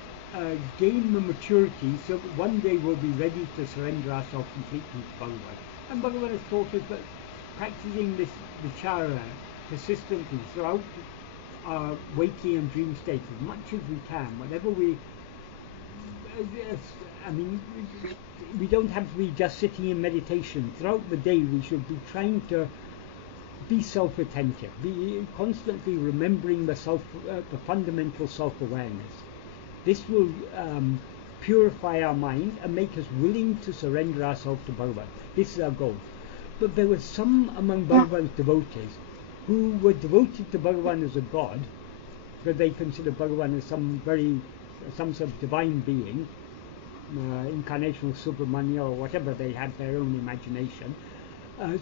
gain the maturity so that one day we'll be ready to surrender ourselves completely to Bhagavan. And Bhagavan has taught us that practicing this vichara persistently throughout our waking and dream state as much as we can, whatever we, I mean, we don't have to be just sitting in meditation. Throughout the day we should be trying to be self-attentive, be constantly remembering the fundamental self-awareness. This will purify our mind and make us willing to surrender ourselves to Bhagavan. This is our goal. But there were some among Bhagavan's devotees who were devoted to Bhagavan as a god, because they considered Bhagavan as some sort of divine being, incarnation of Subramanya or whatever, they had their own imagination.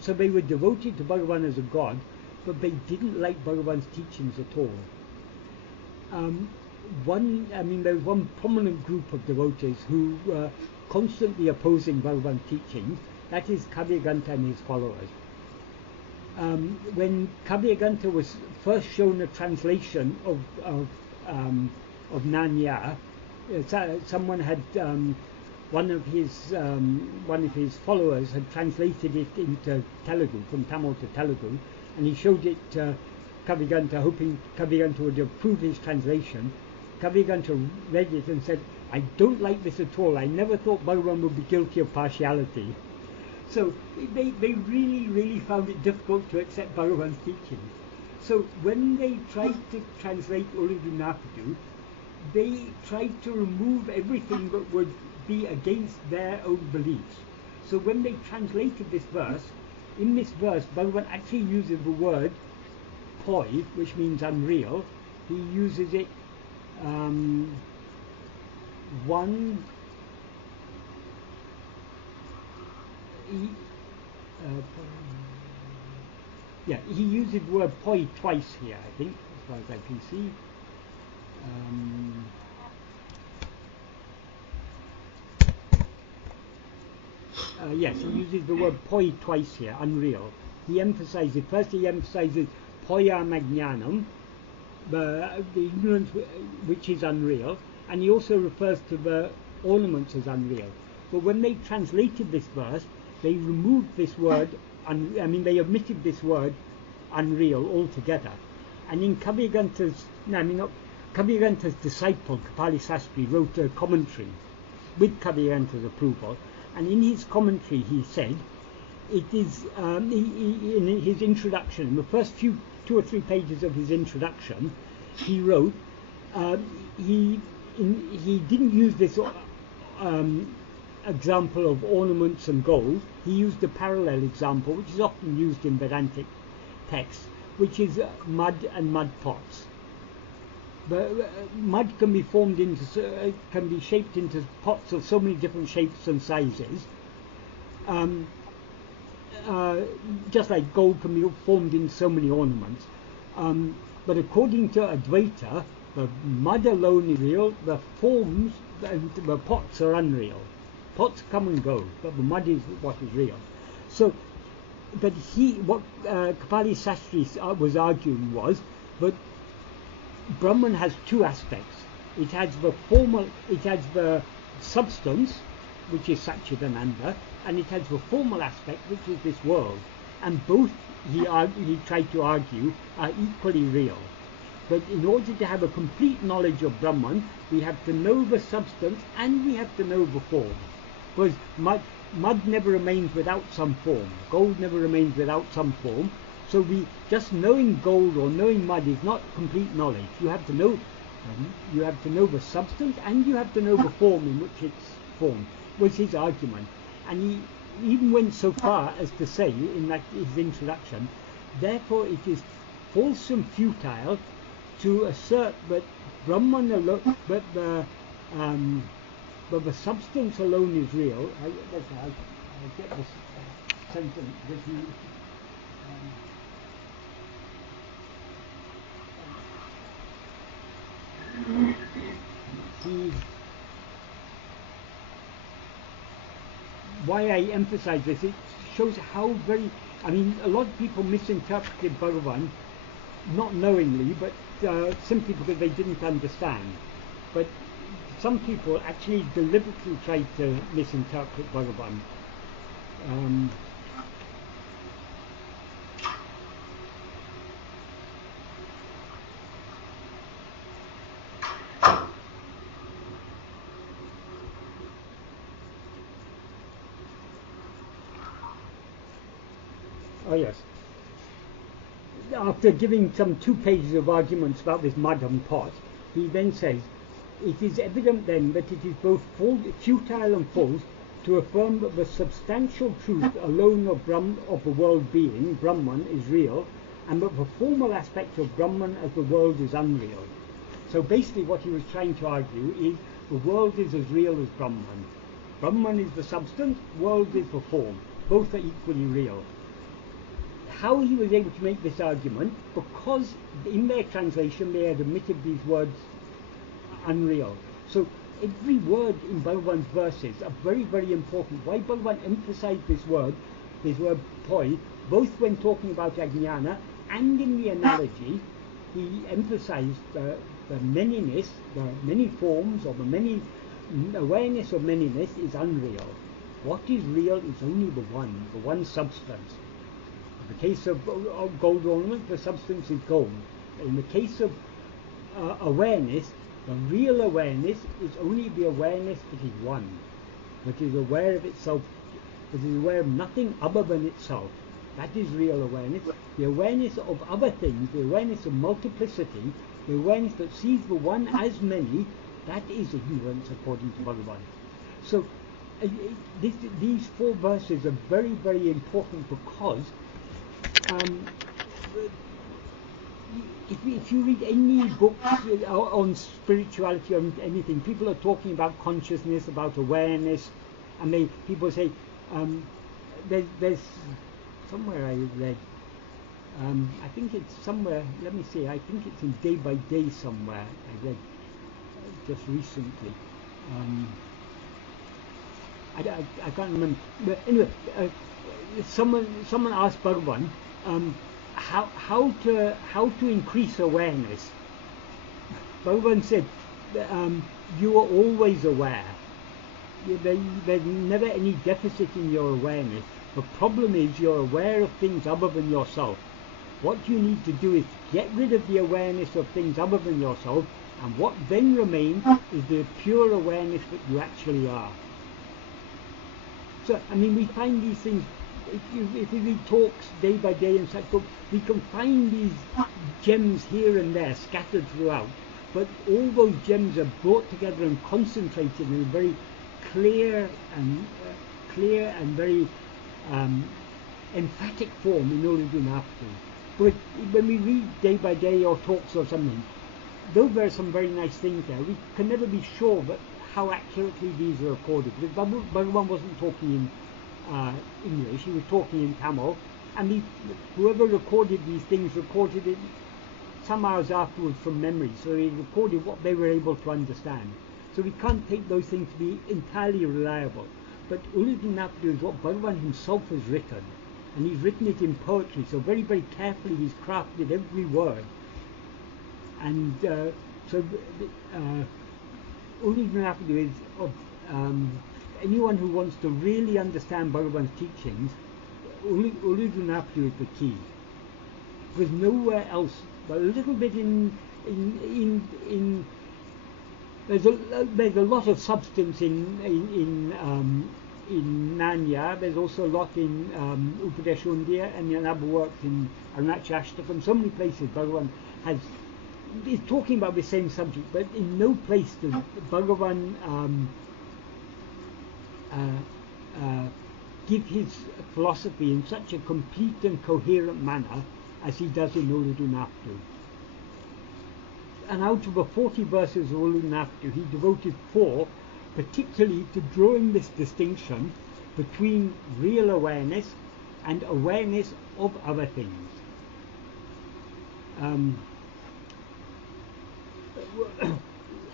So they were devoted to Bhagavan as a god, but they didn't like Bhagavan's teachings at all. There was one prominent group of devotees who were constantly opposing Bhagavan's teachings. That is Kavyaganta and his followers. When Kavyaganta was first shown a translation of nāṇā, someone had one of his followers had translated it into Telugu, from Tamil to Telugu, and he showed it to Kavyaganta, hoping Kavyaganta would approve his translation. Kavyaganta read it and said, "I don't like this at all. I never thought Bhagavan would be guilty of partiality." So they really, really found it difficult to accept Bhagavan's teachings. So when they tried to translate Uڵḷadu Nāṛpadu, they tried to remove everything that would be against their own beliefs. So when they translated this verse, in this verse, Bhagavan actually uses the word poi, which means unreal. He uses it he uses the word poi twice here, I think, as far as I can see. Yes, he uses the word poi twice here, unreal. He emphasizes, first he emphasizes poyyāmañ, the ignorance which is unreal, and he also refers to the ornaments as unreal. But when they translated this verse, they removed this word, they omitted this word unreal altogether. And in Kavirghanta's disciple, Kapali Sastri, wrote a commentary with Kavirghanta's approval, and in his commentary he said, it is, in his introduction, in the first 2 or 3 pages of his introduction, he wrote, he didn't use this example of ornaments and gold. He used a parallel example, which is often used in Vedantic texts, which is mud and mud pots. The mud can be formed into, can be shaped into pots of so many different shapes and sizes. Just like gold can be formed in so many ornaments. But according to Advaita, the mud alone is real, the forms and the pots are unreal. Pots come and go, but the mud is what is real. So, but what Kapali Sastri was arguing was that Brahman has 2 aspects. It has the formal, it has the substance, which is Satchidananda, and it has the formal aspect, which is this world. And both, he tried to argue, are equally real. But in order to have a complete knowledge of Brahman, we have to know the substance and we have to know the form. Because mud never remains without some form. Gold never remains without some form. So just knowing gold or knowing mud is not complete knowledge. You have to know the substance and you have to know the form in which it's formed, was his argument. And he even went so far as to say in his introduction, therefore it is false and futile to assert that Brahman alone, but the substance alone is real. I'll get this sentence that why I emphasize this, it shows how very, a lot of people misinterpreted Bhagavan, not knowingly, but simply because they didn't understand. But some people actually deliberately tried to misinterpret Bhagavan. Oh yes. After giving some 2 pages of arguments about this mud and pot, he then says, it is evident then that it is both futile and false to affirm that the substantial truth alone of the world being, Brahman, is real, and that the formal aspect of Brahman as the world is unreal. So basically what he was trying to argue is the world is as real as Brahman. Brahman is the substance, world is the form. Both are equally real. How he was able to make this argument, because in their translation they had omitted these words unreal. So every word in Bhagavan's verses are very, very important. Why Bhagavan emphasized this word poi, both when talking about aññāna and in the analogy, he emphasized the manyness, the many forms, or the many awareness of manyness is unreal. What is real is only the one substance. In the case of gold ornament, the substance is gold. In the case of awareness, the real awareness is only the awareness that is one, that is aware of itself, that is aware of nothing other than itself. That is real awareness. The awareness of other things, the awareness of multiplicity, the awareness that sees the one as many, that is ignorance according to Bhagavan. So these four verses are very, very important because if you read any books on spirituality or anything, people are talking about consciousness, about awareness, and people say there's somewhere I read. I think it's somewhere. Let me see. I think it's in Day by Day somewhere. I read just recently. I can't remember. But anyway, someone asked Bhagavan how to increase awareness. Bhagavan said, you are always aware. There's never any deficit in your awareness. The problem is you're aware of things other than yourself. What you need to do is get rid of the awareness of things other than yourself, and what then remains is the pure awareness that you actually are. So, I mean, we find these things, if we read talks day by day and such books, we can find these gems here and there scattered throughout, but all those gems are brought together and concentrated in a very clear and very emphatic form in Uḷḷadu Nāṛpadu. But when we read day by day or talks or something, though there are some very nice things there, we can never be sure that how accurately these are recorded. Because Bhagavan wasn't talking in English, he was talking in Tamil, and whoever recorded these things recorded it some hours afterwards from memory, so he recorded what they were able to understand. So we can't take those things to be entirely reliable. But Uḷḷadu Nāṛpadu is what Bhagavan himself has written, and he's written it in poetry, so very, very carefully he's crafted every word. And Uڵḷadu Nāṛpadu is of anyone who wants to really understand Bhagavan's teachings. Uڵḷadu Nāṛpadu is the key. There's nowhere else, but a little bit there's a lot of substance in nāṇā. There's also a lot in Upadesundya, and another works in Arunachalashtakam. So many places Bhagavan is talking about the same subject, but in no place does Bhagavan give his philosophy in such a complete and coherent manner as he does in Uڵḷadu Nāṛpadu. And out of the 40 verses of Uڵḷadu Nāṛpadu, he devoted 4 particularly to drawing this distinction between real awareness and awareness of other things.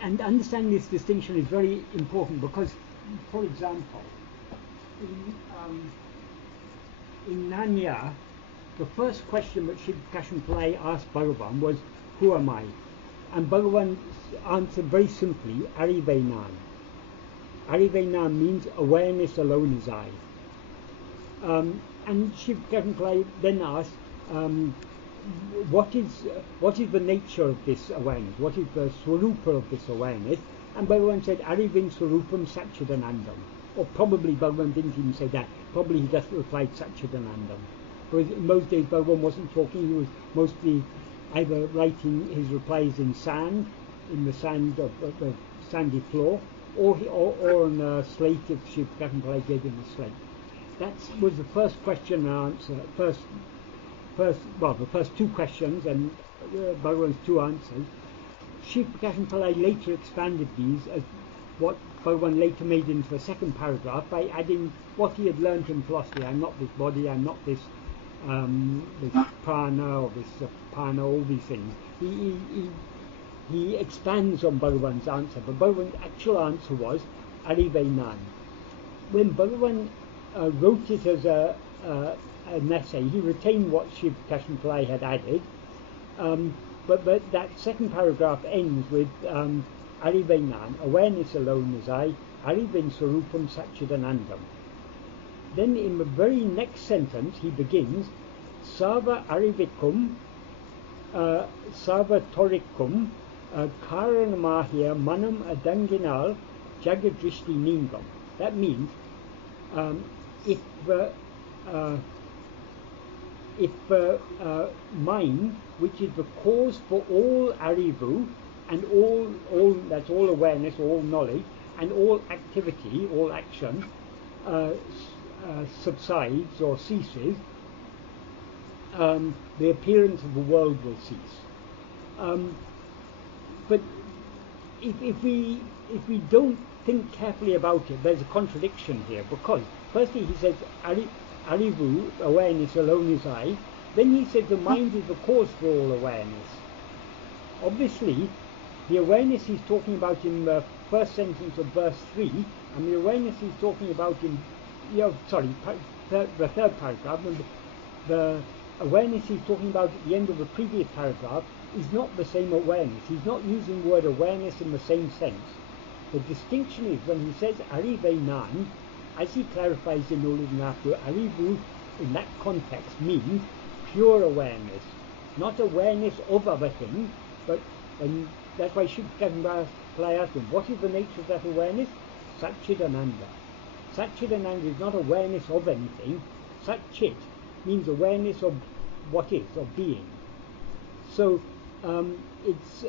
And understanding this distinction is very important because, for example, in nāṇā, the first question that Sri Ramana asked Bhagavan was, who am I? And Bhagavan answered very simply, Arivaynān. Arivaynān means awareness alone is I. And Sri Ramana then asked, what is the nature of this awareness? What is the swarupa of this awareness? And Bhagavan said, Arivin Swarupam Satchidanandam. Or probably Bhagavan didn't even say that. Probably he just replied Satchidanandam. Because in those days Bhagavan wasn't talking, he was mostly either writing his replies in sand, in the sand of the sandy floor, or on a slate if Sri Ramana gave him a slate. That was the first question and answer. The first 2 questions and Bhagavan's 2 answers. Sri Ramana later expanded these as what Bhagavan later made into the second paragraph by adding what he had learned in philosophy. I'm not this body, I'm not this prana or this apana, all these things. He expands on Bhagavan's answer, but Bhagavan's actual answer was Arivaynān. When Bhagavan wrote it as an essay, he retained what Sri Ramana had added, but that second paragraph ends with Arivaynān, awareness alone is I, Arivin Swarupam Satchidanandam. Then in the very next sentence he begins, Sava Arivikum, Sava Torikum, Karanamahya Manam Adanginal Jagadrishti Ningam. That means if the mind, which is the cause for all arivu and all that's all awareness, all knowledge, and all activity, all action, subsides or ceases, the appearance of the world will cease. But if we don't think carefully about it, there's a contradiction here, because firstly he says arivu, awareness alone is I. Then he said the mind is the cause for all awareness. Obviously, the awareness he's talking about in the first sentence of verse 3, and the awareness he's talking about in the third paragraph, and the awareness he's talking about at the end of the previous paragraph is not the same awareness. He's not using the word awareness in the same sense. The distinction is when he says arive nān, as he clarifies in Uڵḷadu Nāṛpadu, arivu in that context means pure awareness, not awareness of other things, but that's why Palayasam, what is the nature of that awareness? Satchidananda. Satchidananda is not awareness of anything. Satchit means awareness of what is, of being. So it's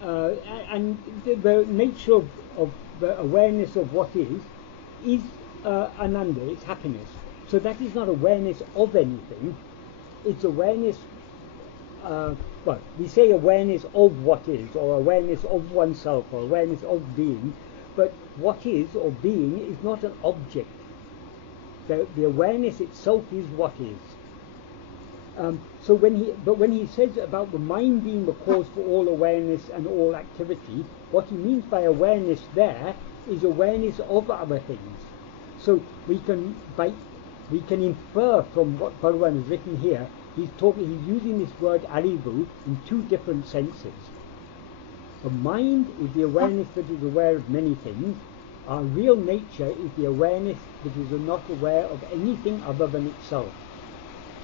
and the nature of the awareness of what is ananda, it's happiness. So that is not awareness of anything, it's awareness, well, we say awareness of what is, or awareness of oneself, or awareness of being, but what is, or being, is not an object. The awareness itself is what is. So when he says about the mind being the cause for all awareness and all activity, what he means by awareness there is awareness of other things. So we can infer from what Bhagavan has written here, he's using this word arivu in two different senses. The mind is the awareness that is aware of many things. Our real nature is the awareness that is not aware of anything other than itself.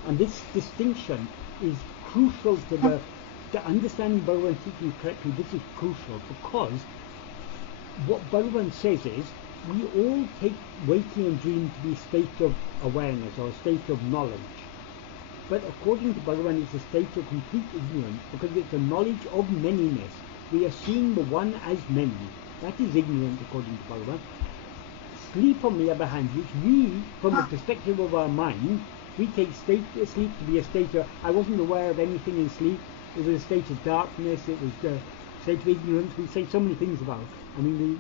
And this distinction is crucial to understanding Bhagavan's teaching correctly. This is crucial because what Bhagavan says is we all take waking and dream to be a state of awareness or a state of knowledge. But according to Bhagavan, it's a state of complete ignorance because it's a knowledge of manyness. We are seeing the one as many. That is ignorance according to Bhagavan. Sleep, on the other hand, which we, from the perspective of our mind, we take sleep to be a state of, I wasn't aware of anything in sleep, it was a state of darkness, it was a state of ignorance. We say so many things about it. I mean,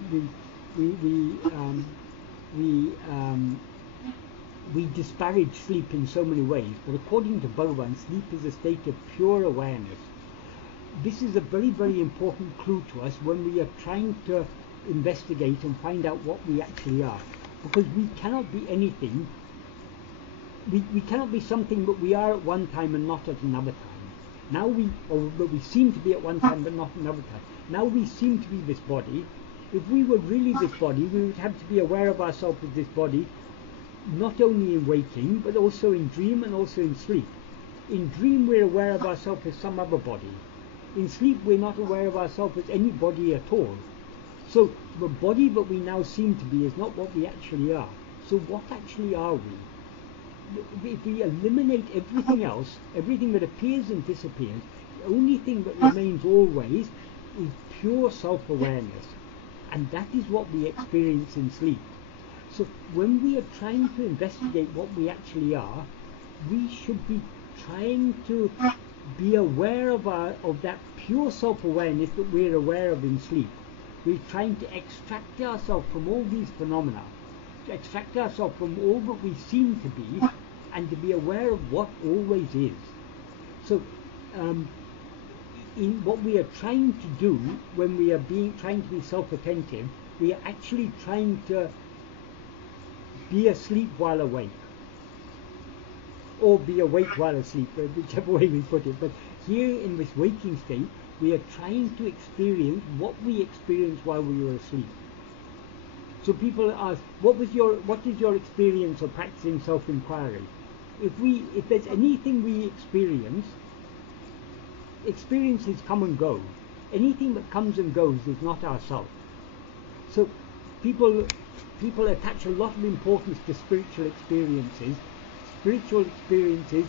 we disparage sleep in so many ways, but according to Bhagavan, sleep is a state of pure awareness. This is a very, very important clue to us when we are trying to investigate and find out what we actually are, because we cannot be anything. We cannot be something that we are at one time and not at another time. But we seem to be at one time but not another time. Now we seem to be this body. If we were really this body, we would have to be aware of ourselves as this body, not only in waking, but also in dream and also in sleep. In dream we're aware of ourselves as some other body. In sleep we're not aware of ourselves as any body at all. So the body that we now seem to be is not what we actually are. So what actually are we? If we eliminate everything else, everything that appears and disappears, the only thing that remains always is pure self-awareness. And that is what we experience in sleep. So when we are trying to investigate what we actually are, we should be trying to be aware of that pure self-awareness that we're aware of in sleep. We're trying to extract ourselves from all these phenomena, to extract ourselves from all that we seem to be, and to be aware of what always is. So in what we are trying to do when we are trying to be self-attentive, we are actually trying to be asleep while awake, or be awake while asleep, whichever way we put it. But here in this waking state, we are trying to experience what we experienced while we were asleep. So people ask, what is your experience of practicing self-inquiry? If there's anything we experience, experiences come and go. Anything that comes and goes is not ourself. So people attach a lot of importance to spiritual experiences. Spiritual experiences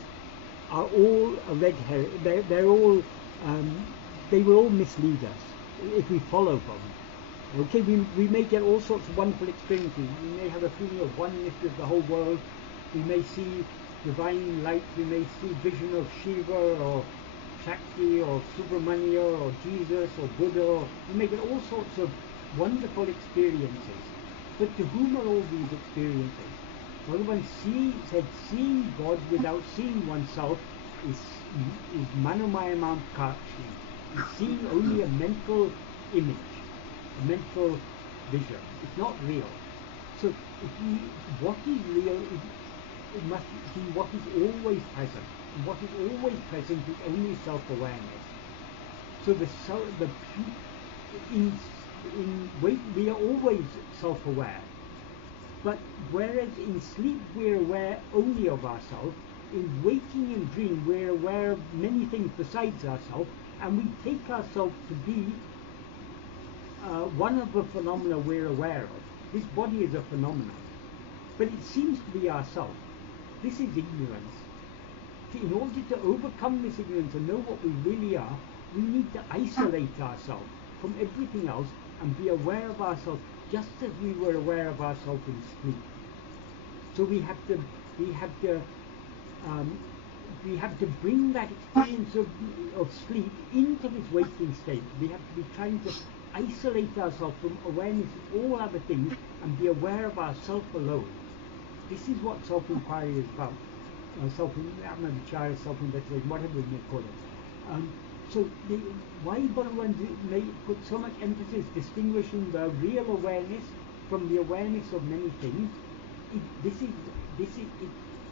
are all a red herring. They will all mislead us if we follow them. Okay, we may get all sorts of wonderful experiences. We may have a feeling of oneness with the whole world. We may see divine light. We may see vision of Shiva or Shakti or Subramanya or Jesus or Buddha. We may get all sorts of wonderful experiences. But to whom are all these experiences? Bhagavan said seeing God without seeing oneself is manomayamam karshi. Is seeing only a mental image, a mental vision. It's not real. So what is real, it must be what is always present. And what is always present is only self-awareness. So we are always self-aware. But whereas in sleep we're aware only of ourselves, in waking and dream we're aware of many things besides ourselves, and we take ourselves to be one of the phenomena we're aware of. This body is a phenomenon, but it seems to be ourself. This is ignorance. In order to overcome this ignorance and know what we really are, we need to isolate ourselves from everything else and be aware of ourselves just as we were aware of ourselves in sleep. So we have to bring that experience of sleep into this waking state. We have to be trying to isolate ourselves from awareness of all other things and be aware of ourself alone. This is what self-inquiry is about. Self-investigation, whatever we may call it. So why Bhagavan may put so much emphasis distinguishing the real awareness from the awareness of many things?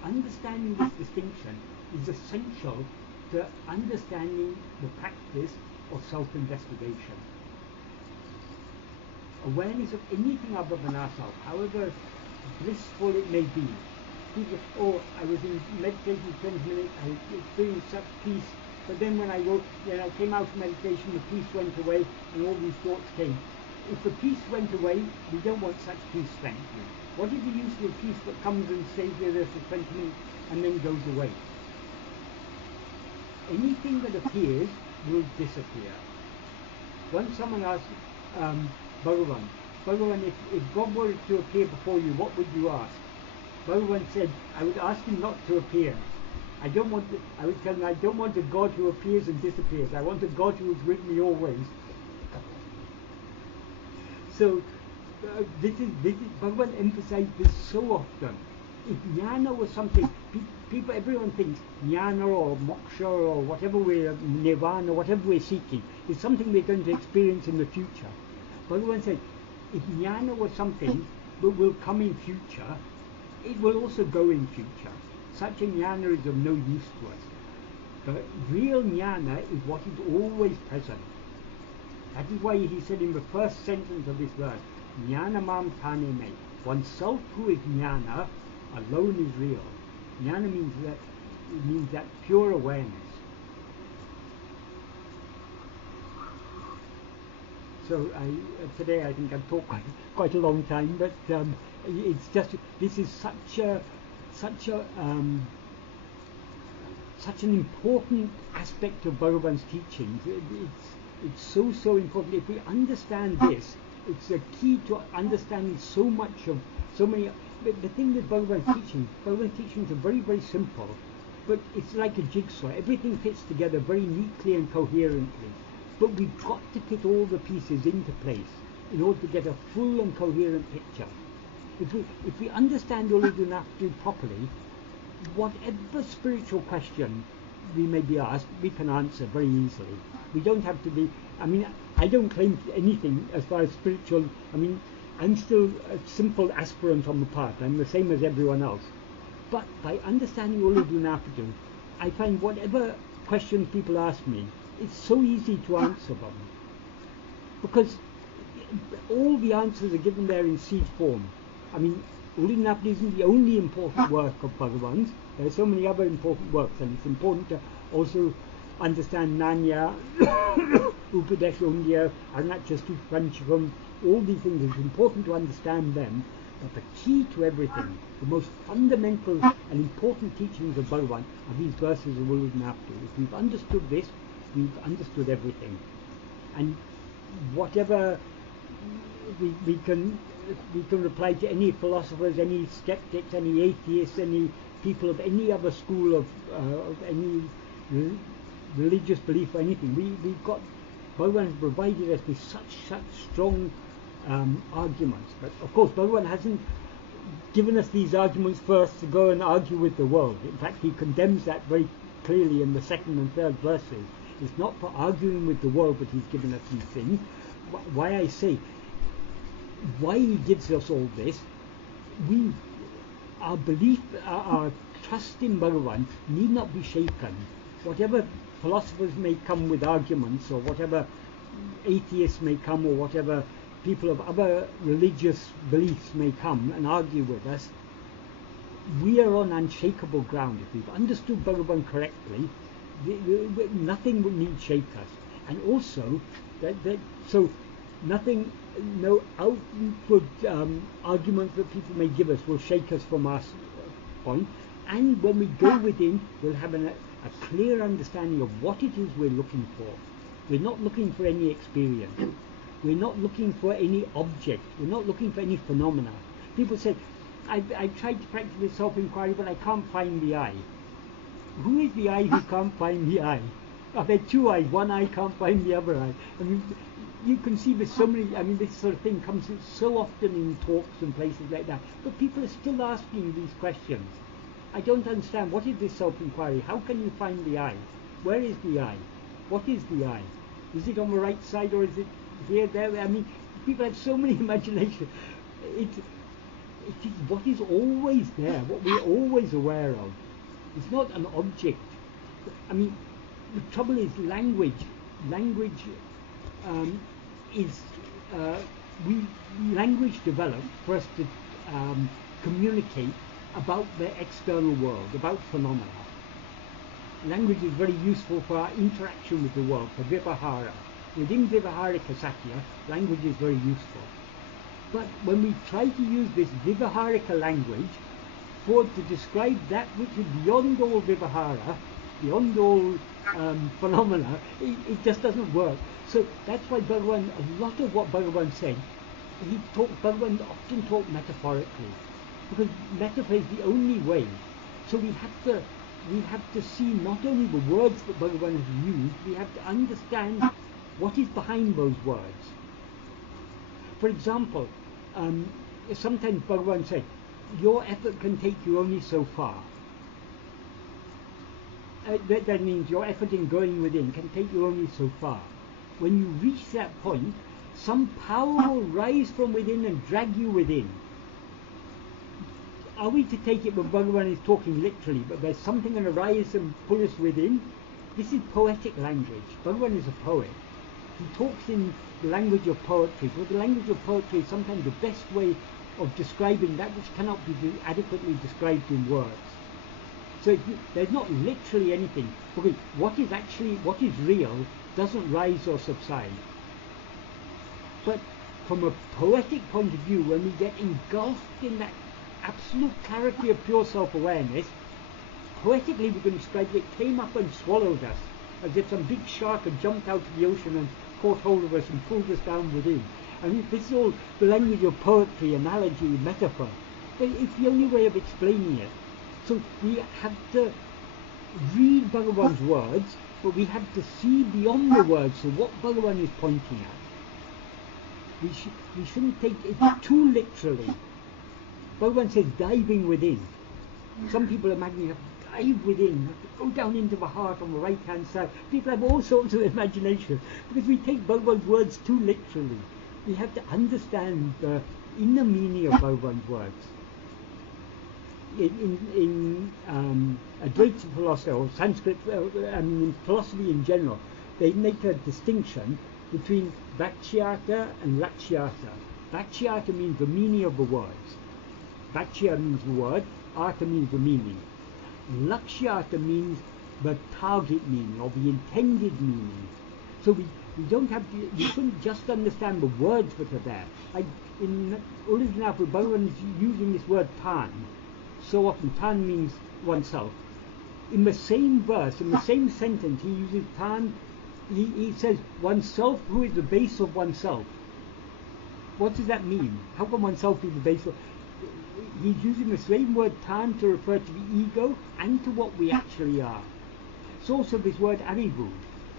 Understanding this distinction is essential to understanding the practice of self-investigation. Awareness of anything other than ourselves, however blissful it may be. People, I was in meditation 20 minutes, I experienced such peace, but then when I came out of meditation, the peace went away and all these thoughts came. If the peace went away, we don't want such peace strengthening. What is the use of a peace that comes and stays with us for 20 minutes and then goes away? Anything that appears will disappear. Once someone asked Bhagavan, if God were to appear before you, what would you ask? Bhagavan said, I would ask him not to appear. I would tell him, I don't want a God who appears and disappears. I want a God who is with me always. So Bhagavan emphasized this so often. If jnana was something, everyone thinks jnana or moksha or whatever nirvana, whatever we're seeking, is something we're going to experience in the future. Bhagavan said, if jnana was something that will come in future, it will also go in future. Such a jnana is of no use to us. The real jnana is what is always present. That is why he said in the first sentence of this verse, ñāṇamām tāṉēmey. Oneself who is jnana alone is real. Jnana means that pure awareness. So today I think I've talked quite a long time, but it's just, this is such an important aspect of Bhagavan's teachings. It's so important. If we understand this, it's a key to understanding so many. The thing with Bhagavan's teachings are very, very simple, but it's like a jigsaw. Everything fits together very neatly and coherently. But we've got to put all the pieces into place in order to get a full and coherent picture. If we understand Uḷḷadu Nāṛpadu properly, whatever spiritual question we may be asked, we can answer very easily. We don't have to be, I don't claim anything as far as spiritual, I'm still a simple aspirant on the path. I'm the same as everyone else. But by understanding Uḷḷadu Nāṛpadu, I find whatever questions people ask me, it's so easy to answer them. Because all the answers are given there in seed form. Uḷḷadu Nāṛpadu isn't the only important work of Bhagavan's. There are so many other important works, and it's important to also understand Nāṇā, Upadeshundya, Aruṇāchala, all these things. It's important to understand them, but the key to everything, the most fundamental and important teachings of Bhagavan are these verses of Uḷḷadu Nāṛpadu. If we've understood this, we've understood everything. And whatever we can reply to any philosophers, any skeptics, any atheists, any people of any other school of any religious belief or anything. We've got Bhagavan has provided us with such strong arguments. But of course, Bhagavan hasn't given us these arguments first to go and argue with the world. In fact, he condemns that very clearly in the second and third verses. It's not for arguing with the world that he's given us these things. Why I say, why he gives us all this, our belief, our trust in Bhagavan need not be shaken. Whatever philosophers may come with arguments, or whatever atheists may come, or whatever people of other religious beliefs may come and argue with us, we are on unshakable ground. If we've understood Bhagavan correctly, nothing would need shake us. And also, so nothing, no outward arguments that people may give us will shake us from our point. And when we go within, we'll have a clear understanding of what it is we're looking for. We're not looking for any experience. We're not looking for any object. We're not looking for any phenomena. People say, I tried to practice this self-inquiry, but I can't find the I. Who is the I who can't find the I? Are there two eyes? One eye can't find the other eye. I mean, you can see with so many, I mean, this sort of thing comes so often in talks and places like that. But people are still asking these questions. I don't understand. What is this self-inquiry? How can you find the I? Where is the I? What is the I? Is it on the right side, or is it here, there? I mean, people have so many imaginations. It is what is always there, what we're always aware of. It's not an object. I mean, the trouble is language. Language language developed for us to communicate about the external world, about phenomena. Language is very useful for our interaction with the world, for vivahara. Within Vivaharika Satya, language is very useful. But when we try to use this Vivaharika language to describe that which is beyond all Vivahara, beyond all phenomena, it just doesn't work. So that's why Bhagavan, a lot of what Bhagavan said, Bhagavan often talked metaphorically, because metaphor is the only way. So we have to see not only the words that Bhagavan has used, we have to understand what is behind those words. For example, sometimes Bhagavan said, your effort can take you only so far. That means your effort in going within can take you only so far. When you reach that point, some power will rise from within and drag you within. Are we to take it when Bhagavan is talking literally, but there's something going to rise and pull us within? This is poetic language. Bhagavan is a poet. He talks in the language of poetry. So the language of poetry is sometimes the best way of describing that which cannot be adequately described in words. So there's not literally anything, because what is real doesn't rise or subside. But from a poetic point of view, when we get engulfed in that absolute clarity of pure self-awareness, poetically we can describe it came up and swallowed us, as if some big shark had jumped out of the ocean and caught hold of us and pulled us down within. I mean, this is all the language of poetry, analogy, metaphor. But it's the only way of explaining it. So we have to read Bhagavan's words, but we have to see beyond the words, so what Bhagavan is pointing at. We shouldn't take it too literally. Bhagavan says diving within. Some people imagine you have to dive within, you have to go down into the heart on the right hand side. People have all sorts of imagination, because we take Bhagavan's words too literally. We have to understand the inner meaning of Bhagavan's words. In Advaita philosophy, or Sanskrit, in philosophy in general, they make a distinction between Vachyata and Lakshyata. Vachyata means the meaning of the words. Vachya means the word, Artha means the meaning. Lakshyata means the target meaning, or the intended meaning. So we shouldn't just understand the words that are there. Like in Uḻḷadu Nāṛpadu, Bhagavan is using this word tāṉ. So often, tāṉ means oneself. In the same verse, in the same sentence, he uses tāṉ. He says oneself, who is the base of oneself. what does that mean? How can oneself be the base of... He's using the same word tān to refer to the ego and to what we actually are. It's also this word arivu.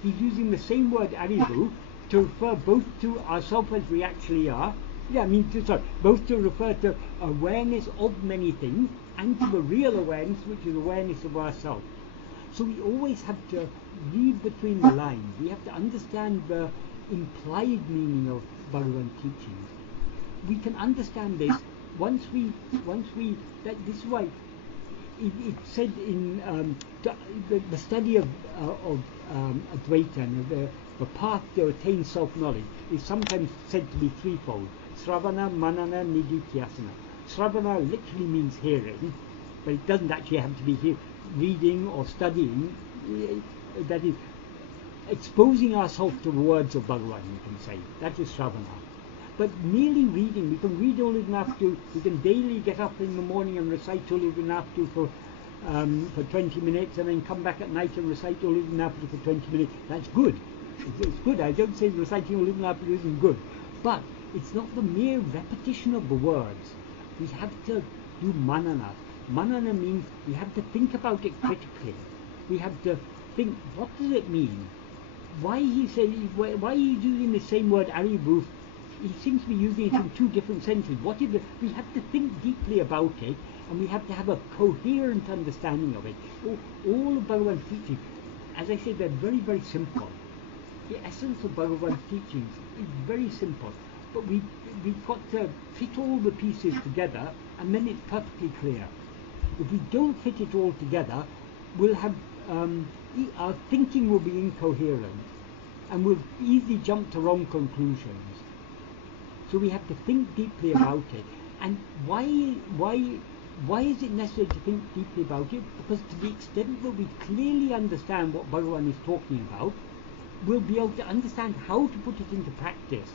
He's using the same word arivu to refer both to ourselves as we actually are, both to refer to awareness of many things and to the real awareness, which is awareness of ourselves. So we always have to read between the lines. We have to understand the implied meaning of Bhagavan teachings. We can understand this once we this is why it said in the study of Advaita and the path to attain self-knowledge is sometimes said to be threefold: Sravana, Manana, Nididhyasana. Sravana literally means hearing, but it doesn't actually have to be reading or studying. That is exposing ourselves to the words of Bhagavan, you can say. That is Sravana. But merely reading, we can read Uḷḷadu Nāṛpadu, we can daily get up in the morning and recite Uḷḷadu Nāṛpadu for 20 minutes and then come back at night and recite Uḷḷadu Nāṛpadu for 20 minutes. That's good. It's good. I don't say reciting Uḷḷadu Nāṛpadu isn't good. But it's not the mere repetition of the words. We have to do manana. Manana means we have to think about it critically. We have to think, what does it mean? Why are you using the same word arivu? He seems to be using it in two different senses. We have to think deeply about it, and we have to have a coherent understanding of it. All of Bhagavan's teachings, as I said, they're very, very simple. The essence of Bhagavan's teachings is very simple, but we've got to fit all the pieces together, and then it's perfectly clear. If we don't fit it all together, we'll have our thinking will be incoherent, and we'll easily jump to wrong conclusions. So we have to think deeply about it. And why is it necessary to think deeply about it? Because to the extent that we clearly understand what Bhagavan is talking about, we'll be able to understand how to put it into practice.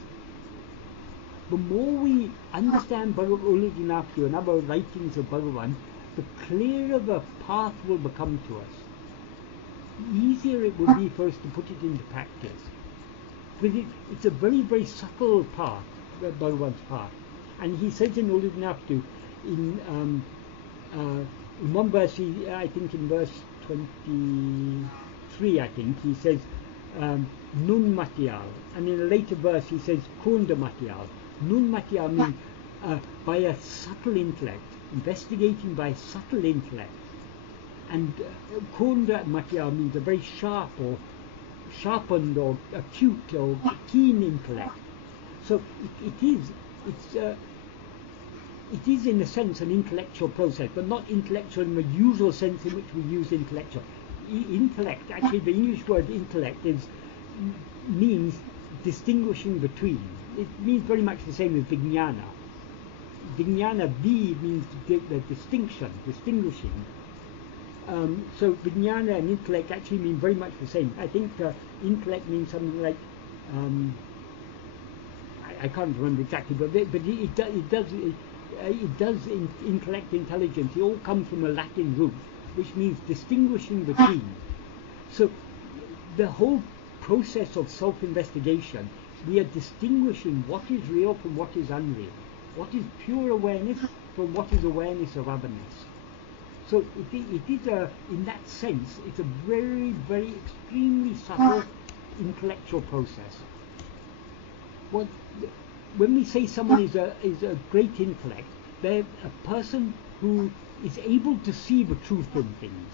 The more we understand Uḷḷadu Nāṛpadu and other writings of Bhagavan, the clearer the path will become to us. The easier it will be for us to put it into practice. Because it's a very, very subtle path, Bhagavan's path. And he says in Uḷḷadu Nāṛpadu, in one verse, I think in verse 23, I think, he says, Nun Matiyal. And in a later verse, he says, Kunda Matiyal. Nun Matiyal means by a subtle intellect, investigating by subtle intellect. And Kunda Matiyal means a very sharp or sharpened or acute or keen intellect. So it is in a sense an intellectual process, but not intellectual in the usual sense in which we use intellectual. Intellect, actually the English word intellect means distinguishing between. It means very much the same as vijnana. Vijnana, V means the distinction, distinguishing. So vijnana and intellect actually mean very much the same. I think intellect means something like I can't remember exactly, but it does intellect, intelligence. It all comes from a Latin root, which means distinguishing between. So the whole process of self-investigation, we are distinguishing what is real from what is unreal, what is pure awareness from what is awareness of otherness. So it is in that sense, it's a very, very extremely subtle intellectual process. When we say someone is a great intellect, they're a person who is able to see the truth in things.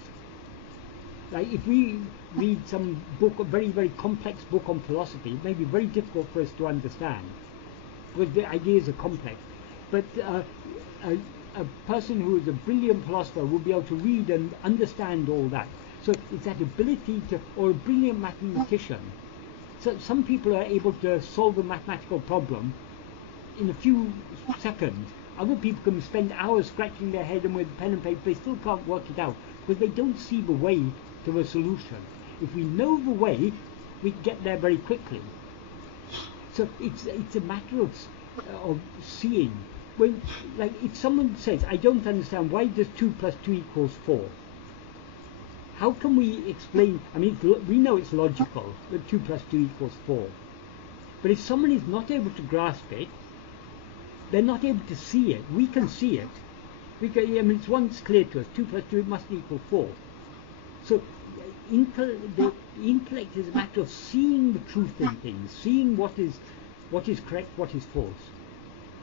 Like if we read some book, a very, very complex book on philosophy, it may be very difficult for us to understand because the ideas are complex. But a person who is a brilliant philosopher will be able to read and understand all that. So it's that ability to, or a brilliant mathematician. So some people are able to solve a mathematical problem in a few seconds. Other people can spend hours scratching their head and with pen and paper, they still can't work it out because they don't see the way to a solution. If we know the way, we get there very quickly. So it's a matter of seeing. When, like, if someone says, I don't understand, why does 2 plus 2 equals 4? How can we explain? I mean, we know it's logical that 2 plus 2 equals 4. But if someone is not able to grasp it, they're not able to see it. We can see it. We can, I mean, it's once clear to us, 2 plus 2 must equal 4. So the intellect is a matter of seeing the truth in things, seeing what is correct, what is false.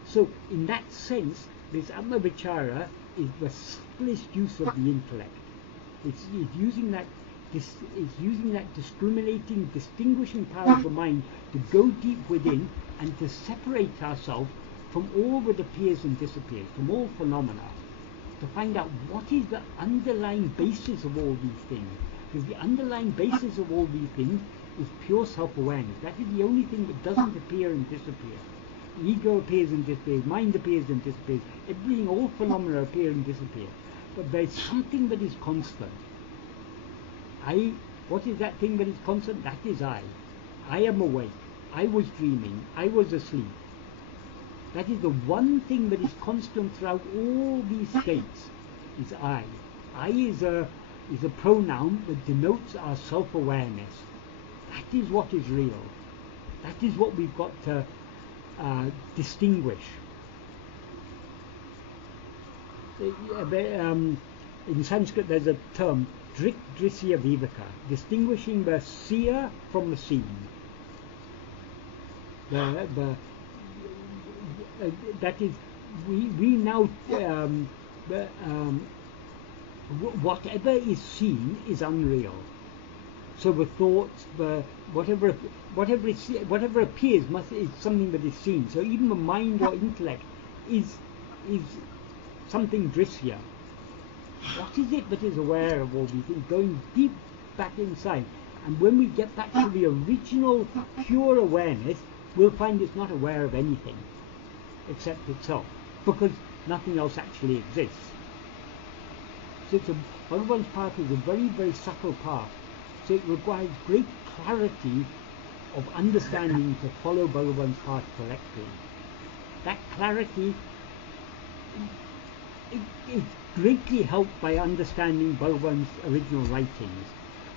So in that sense, this Atma-vichara is the subtlest use of the intellect. It's using that discriminating, distinguishing power of the mind to go deep within and to separate ourselves from all that appears and disappears, from all phenomena, to find out what is the underlying basis of all these things. Because the underlying basis of all these things is pure self-awareness. That is the only thing that doesn't appear and disappear. Ego appears and disappears, mind appears and disappears, everything, all phenomena appear and disappear. But there is something that is constant. What is that thing that is constant? That is I. I am awake. I was dreaming. I was asleep. That is the one thing that is constant throughout all these states, is I. I is a pronoun that denotes our self-awareness. That is what is real. That is what we've got to distinguish. In Sanskrit there's a term, drik drisya viveka, distinguishing the seer from the seen. That is, we now whatever is seen is unreal. So the thoughts, whatever appears is something that is seen. So even the mind or intellect is something drisya. What is it that is aware of all these things? Going deep back inside. And when we get back to the original pure awareness, we'll find it's not aware of anything except itself, because nothing else actually exists. So Bhagavan's path is a very, very subtle path. So it requires great clarity of understanding to follow Bhagavan's path correctly. That clarity is greatly helped by understanding Bhagavan's original writings.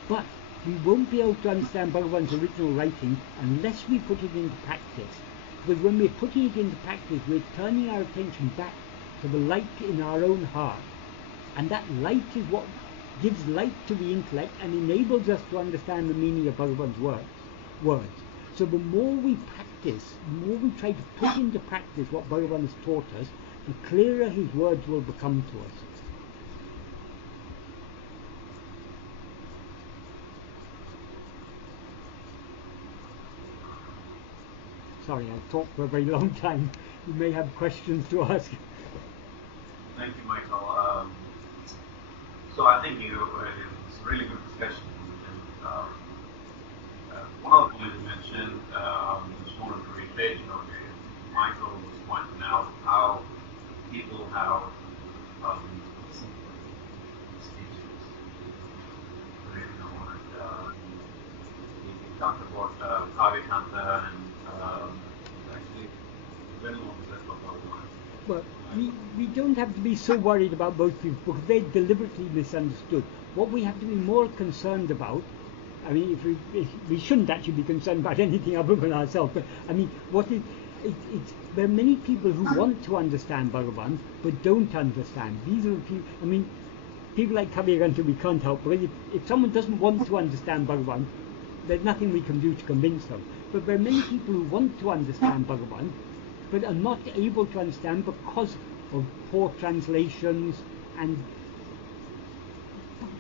But we won't be able to understand Bhagavan's original writing unless we put it into practice. Because when we're putting it into practice, we're turning our attention back to the light in our own heart. And that light is what gives light to the intellect and enables us to understand the meaning of Bhagavan's words. So the more we practice, the more we try to put into practice what Bhagavan has taught us, the clearer his words will become to us. Sorry, I've talked for a very long time. You may have questions to ask. Thank you, Michael. So I think it's a really good discussion. And one of the things you mentioned, just wanted to repeat, Michael was pointing out how people have speeches. He talked about Kavya and actually very long list of our lives. Well, we don't have to be so worried about both people because they're deliberately misunderstood. What we have to be more concerned about, I mean, if we shouldn't actually be concerned about anything other than ourselves, but I mean, there are many people who want to understand Bhagavan but don't understand. These are the people, I mean, people like Kavya we can't help, but if someone doesn't want to understand Bhagavan, there's nothing we can do to convince them. But there are many people who want to understand Bhagavan but are not able to understand because of poor translations,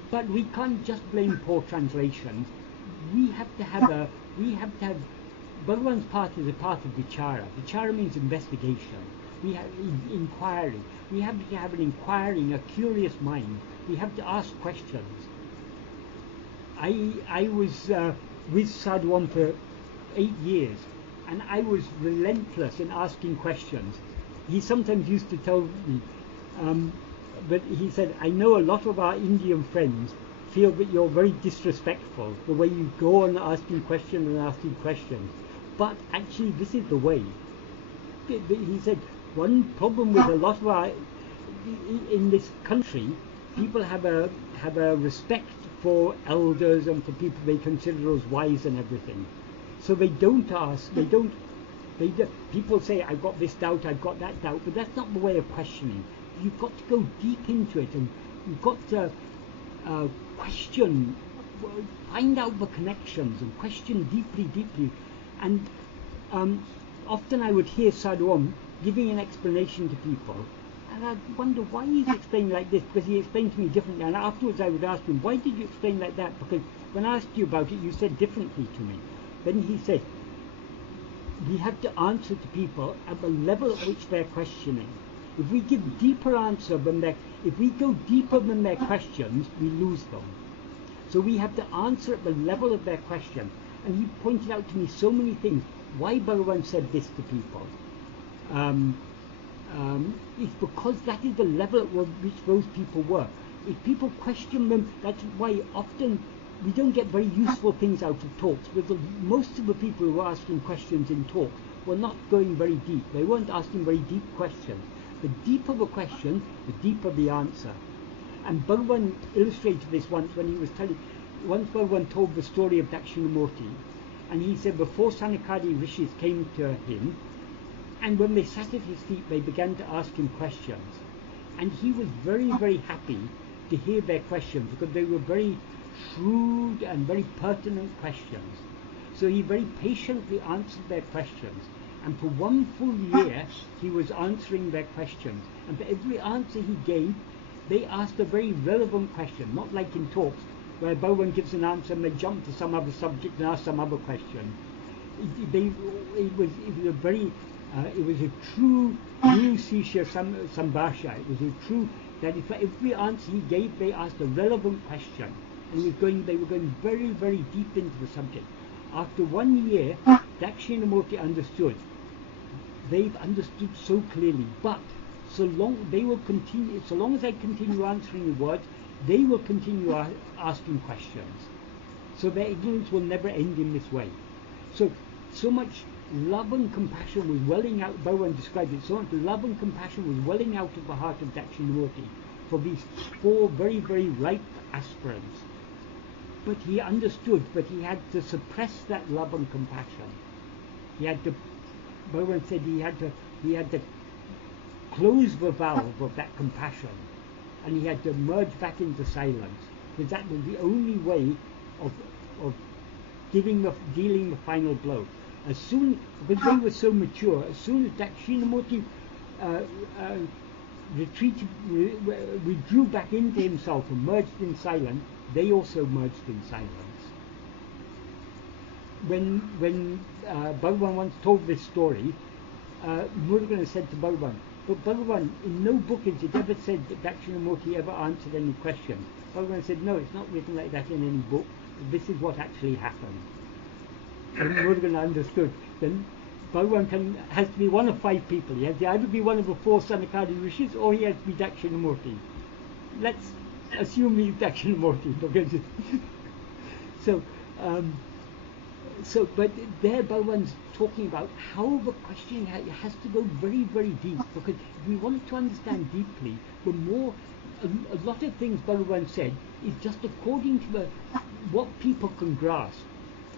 but we can't just blame poor translations. We have to have Bhagavan's path is a path of vichara. Vichara means investigation. We have inquiry. We have to have an inquiring, a curious mind. We have to ask questions. I was with Sadhwan for 8 years, and I was relentless in asking questions. He sometimes used to tell me, but he said, I know a lot of our Indian friends feel that you're very disrespectful, the way you go on asking questions. But actually, this is the way. He said, one problem with a lot of our, in this country, people have a respect for elders and for people they consider as wise and everything. So they don't ask, they don't People say, I've got this doubt, I've got that doubt, but that's not the way of questioning. You've got to go deep into it, and you've got to question, find out the connections, and question deeply. And often I would hear Sadhguru giving an explanation to people, and I'd wonder why he's explaining like this, because he explained to me differently. And afterwards I would ask him, why did you explain like that? Because when I asked you about it, you said differently to me. Then he said, we have to answer to people at the level at which they're questioning. If we give deeper answer than if we go deeper than their questions, we lose them. So we have to answer at the level of their question. And he pointed out to me so many things. Why Bhagavan said this to people? It's because that is the level at which those people were. If people question them, that's why often we don't get very useful things out of talks, because most of the people who were asking questions in talks were not going very deep. They weren't asking very deep questions. The deeper the question, the deeper the answer. And Bhagavan illustrated this once when he was once Bhagavan told the story of Dakshinamurti, and he said before Sanakadi rishis came to him, and when they sat at his feet, they began to ask him questions. And he was very, very happy to hear their questions, because they were very shrewd and very pertinent questions. So he very patiently answered their questions, and for 1 full year he was answering their questions, and for every answer he gave, they asked a very relevant question, not like in talks where Bhagavan gives an answer and they jump to some other subject and ask some other question. It was a true new Sisha Sambhasha. It was a true that for every answer he gave, they asked a relevant question. And they were going very, very deep into the subject. After 1 year, Dakshinamurti understood. They've understood so clearly, but so long as I continue answering the words, they will continue asking questions. So their ignorance will never end in this way. So much love and compassion was welling out, Bhagavan described it, so much love and compassion was welling out of the heart of Dakshinamurti for these 4 very, very ripe aspirants. But he understood, but he had to suppress that love and compassion. Bhagavan said he had to close the valve of that compassion, and he had to merge back into silence, because that was the only way of dealing the final blow. Because they were so mature, as soon as Dakshinamurti withdrew back into himself and merged in silence, they also merged in silence. When Bhagavan once told this story, Murugan said to Bhagavan, but Bhagavan, in no book is it ever said that Dakshinamurti ever answered any questions. Bhagavan said, no, it's not written like that in any book. This is what actually happened. And Murugan understood. Then Bhagavan has to be one of 5 people. He has to either be one of the 4 Sanakadi rishis, or he has to be Dakshinamurti. Let's assume he's Dakshinamurti. But there Bhagavan's talking about how the questioning has to go very, very deep, because if we want to understand deeply, a lot of things Bhagavan said is just according to what people can grasp.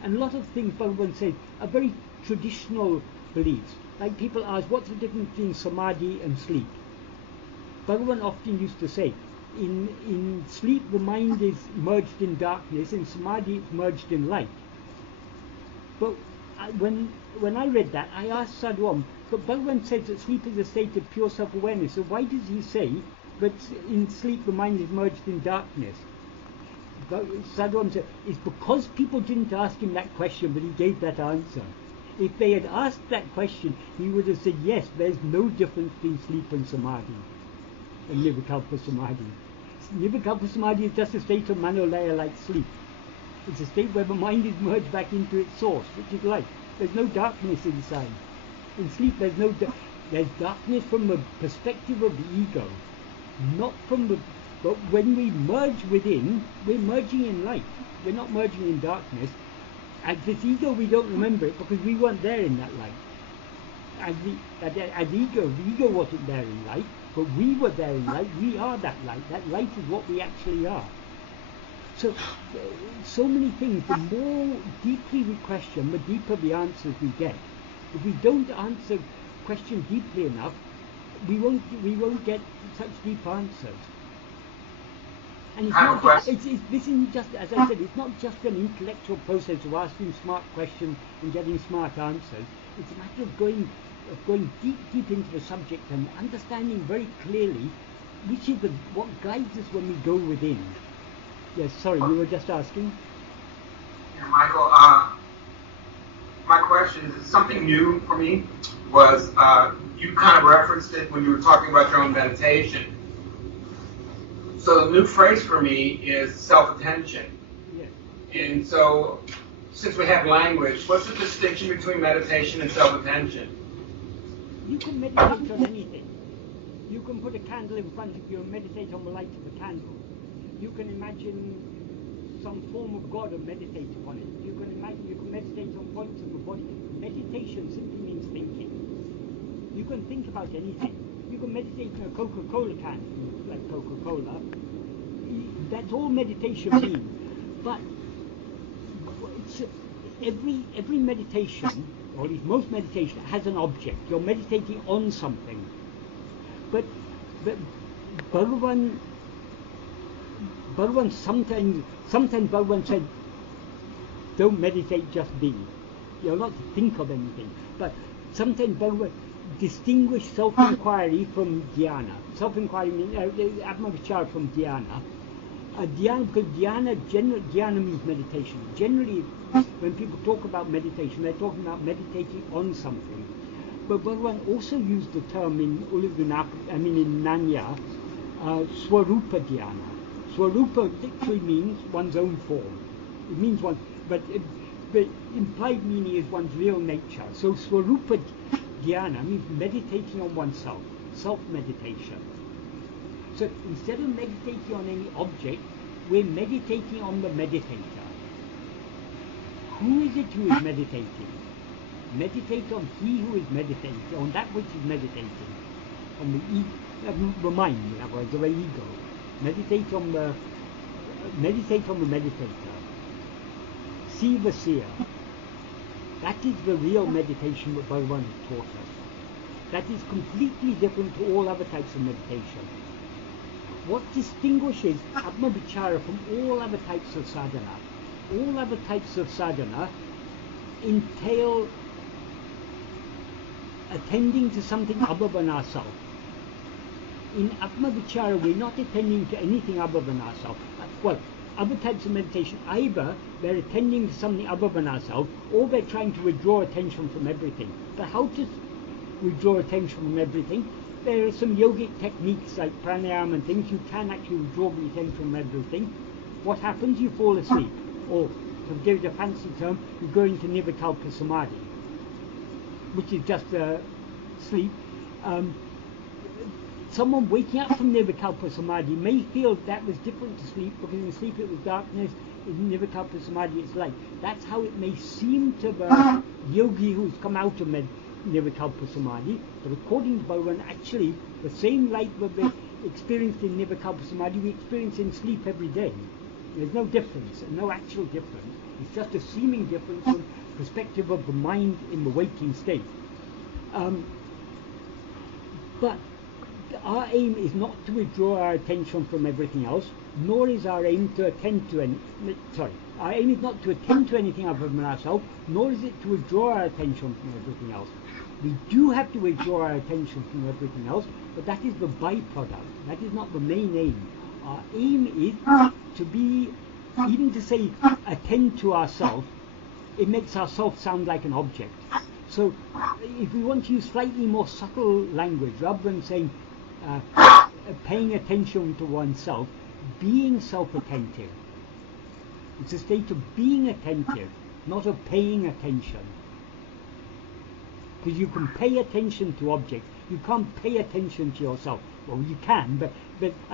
And a lot of things Bhagavan said are very traditional beliefs. Like people ask, what's the difference between samadhi and sleep? Bhagavan often used to say, in sleep the mind is merged in darkness, in samadhi it's merged in light. But when I read that, I asked Sadhguru, but Bhagavan says that sleep is a state of pure self-awareness, so why does he say that in sleep the mind is merged in darkness? Sadhguru said, it's because people didn't ask him that question, but he gave that answer. If they had asked that question, he would have said, yes, there's no difference between sleep and samadhi, and nirvikalpa samadhi. Nirvikalpa samadhi is just a state of manolaya like sleep. It's a state where the mind is merged back into its source, which is light. There's no darkness inside. In sleep there's darkness from the perspective of the ego, not from the... But when we merge within, we're merging in light. We're not merging in darkness. As this ego, we don't remember it because we weren't there in that light. As ego, the ego wasn't there in light, but we were there in light. We are that light. That light is what we actually are. So many things. The more deeply we question, the deeper the answers we get. If we don't answer question deeply enough, we won't get such deep answers. And it's not just, this isn't just, as I said, it's not just an intellectual process of asking smart questions and getting smart answers. It's a matter of going deep into the subject and understanding very clearly which is what guides us when we go within. Yes, sorry, you were just asking? Yeah, Michael, my question is something new for me was you kind of referenced it when you were talking about your own meditation. So the new phrase for me is self-attention. Yeah. And so since we have language, what's the distinction between meditation and self-attention? You can meditate on anything. You can put a candle in front of you and meditate on the light of the candle. You can imagine some form of God and meditate upon it. You can meditate on points of the body. Meditation simply means thinking. You can think about anything. You can meditate on a Coca-Cola can, like Coca-Cola. That's all meditation means. But it's, every meditation, or at least most meditation, has an object. You're meditating on something. But Bhagavan sometimes Bhagavan said, don't meditate, just be. You're not to think of anything. But sometimes Bhagavan distinguish self-inquiry from dhyana. Self-inquiry means atma-vichara from dhyana. Because dhyana means meditation. Generally, when people talk about meditation, they're talking about meditating on something. But Bhagavan also used the term in Uḷḷadu Nāṛpadu, in Nāṇā, swarupa dhyana. Swarupa literally means one's own form. It means one, but the implied meaning is one's real nature. So swarupa dhyana means meditating on oneself, self-meditation. So instead of meditating on any object, we're meditating on the meditator. Who is it who is meditating? Meditate on he who is meditating, on that which is meditating, on the mind, in other words, the ego. Meditate on the meditator. See the seer. That is the real meditation that Bhagavan has taught us. That is completely different to all other types of meditation. What distinguishes atma-vichara from all other types of sadhana? All other types of sadhana entail attending to something other than ourselves. In atma-vichara, we're not attending to anything other than ourselves. Well, other types of meditation, either they're attending to something other than ourselves, or they're trying to withdraw attention from everything. But how to withdraw attention from everything? There are some yogic techniques like pranayama and things. You can actually withdraw the attention from everything. What happens? You fall asleep. Or, to give it a fancy term, you go into nirvikalpa samadhi, which is just sleep. Someone waking up from nirvikalpa samadhi may feel that was different to sleep, because in sleep it was darkness, in nirvikalpa samadhi it's light. That's how it may seem to the yogi who's come out of nirvikalpa samadhi, but according to Bhagavan, actually the same light that we experienced in nirvikalpa samadhi we experience in sleep every day. There's no difference, no actual difference. It's just a seeming difference from the perspective of the mind in the waking state. But our aim is not to withdraw our attention from everything else, nor is our aim to attend to our aim is not to attend to anything other than ourselves, nor is it to withdraw our attention from everything else. We do have to withdraw our attention from everything else, but that is the byproduct. That is not the main aim. Our aim is to be, even to say attend to ourselves, it makes ourself sound like an object. So if we want to use slightly more subtle language, rather than saying paying attention to oneself, being self-attentive. It's a state of being attentive, not of paying attention. Because you can pay attention to objects, you can't pay attention to yourself. Well, you can, but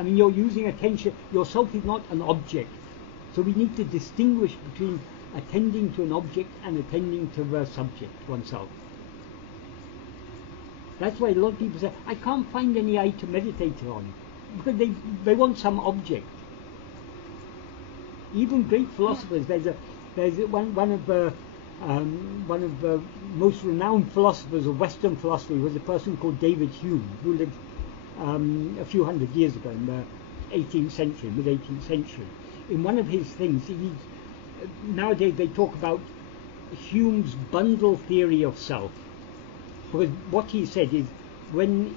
you're using attention. Yourself is not an object. So we need to distinguish between attending to an object and attending to the subject, oneself. That's why a lot of people say, I can't find any eye to meditate on, because they want some object. Even great philosophers, there's one of the one of the most renowned philosophers of Western philosophy was a person called David Hume, who lived a few hundred years ago in the 18th century, mid-18th century. In one of his things, nowadays they talk about Hume's bundle theory of self. Because what he said is, when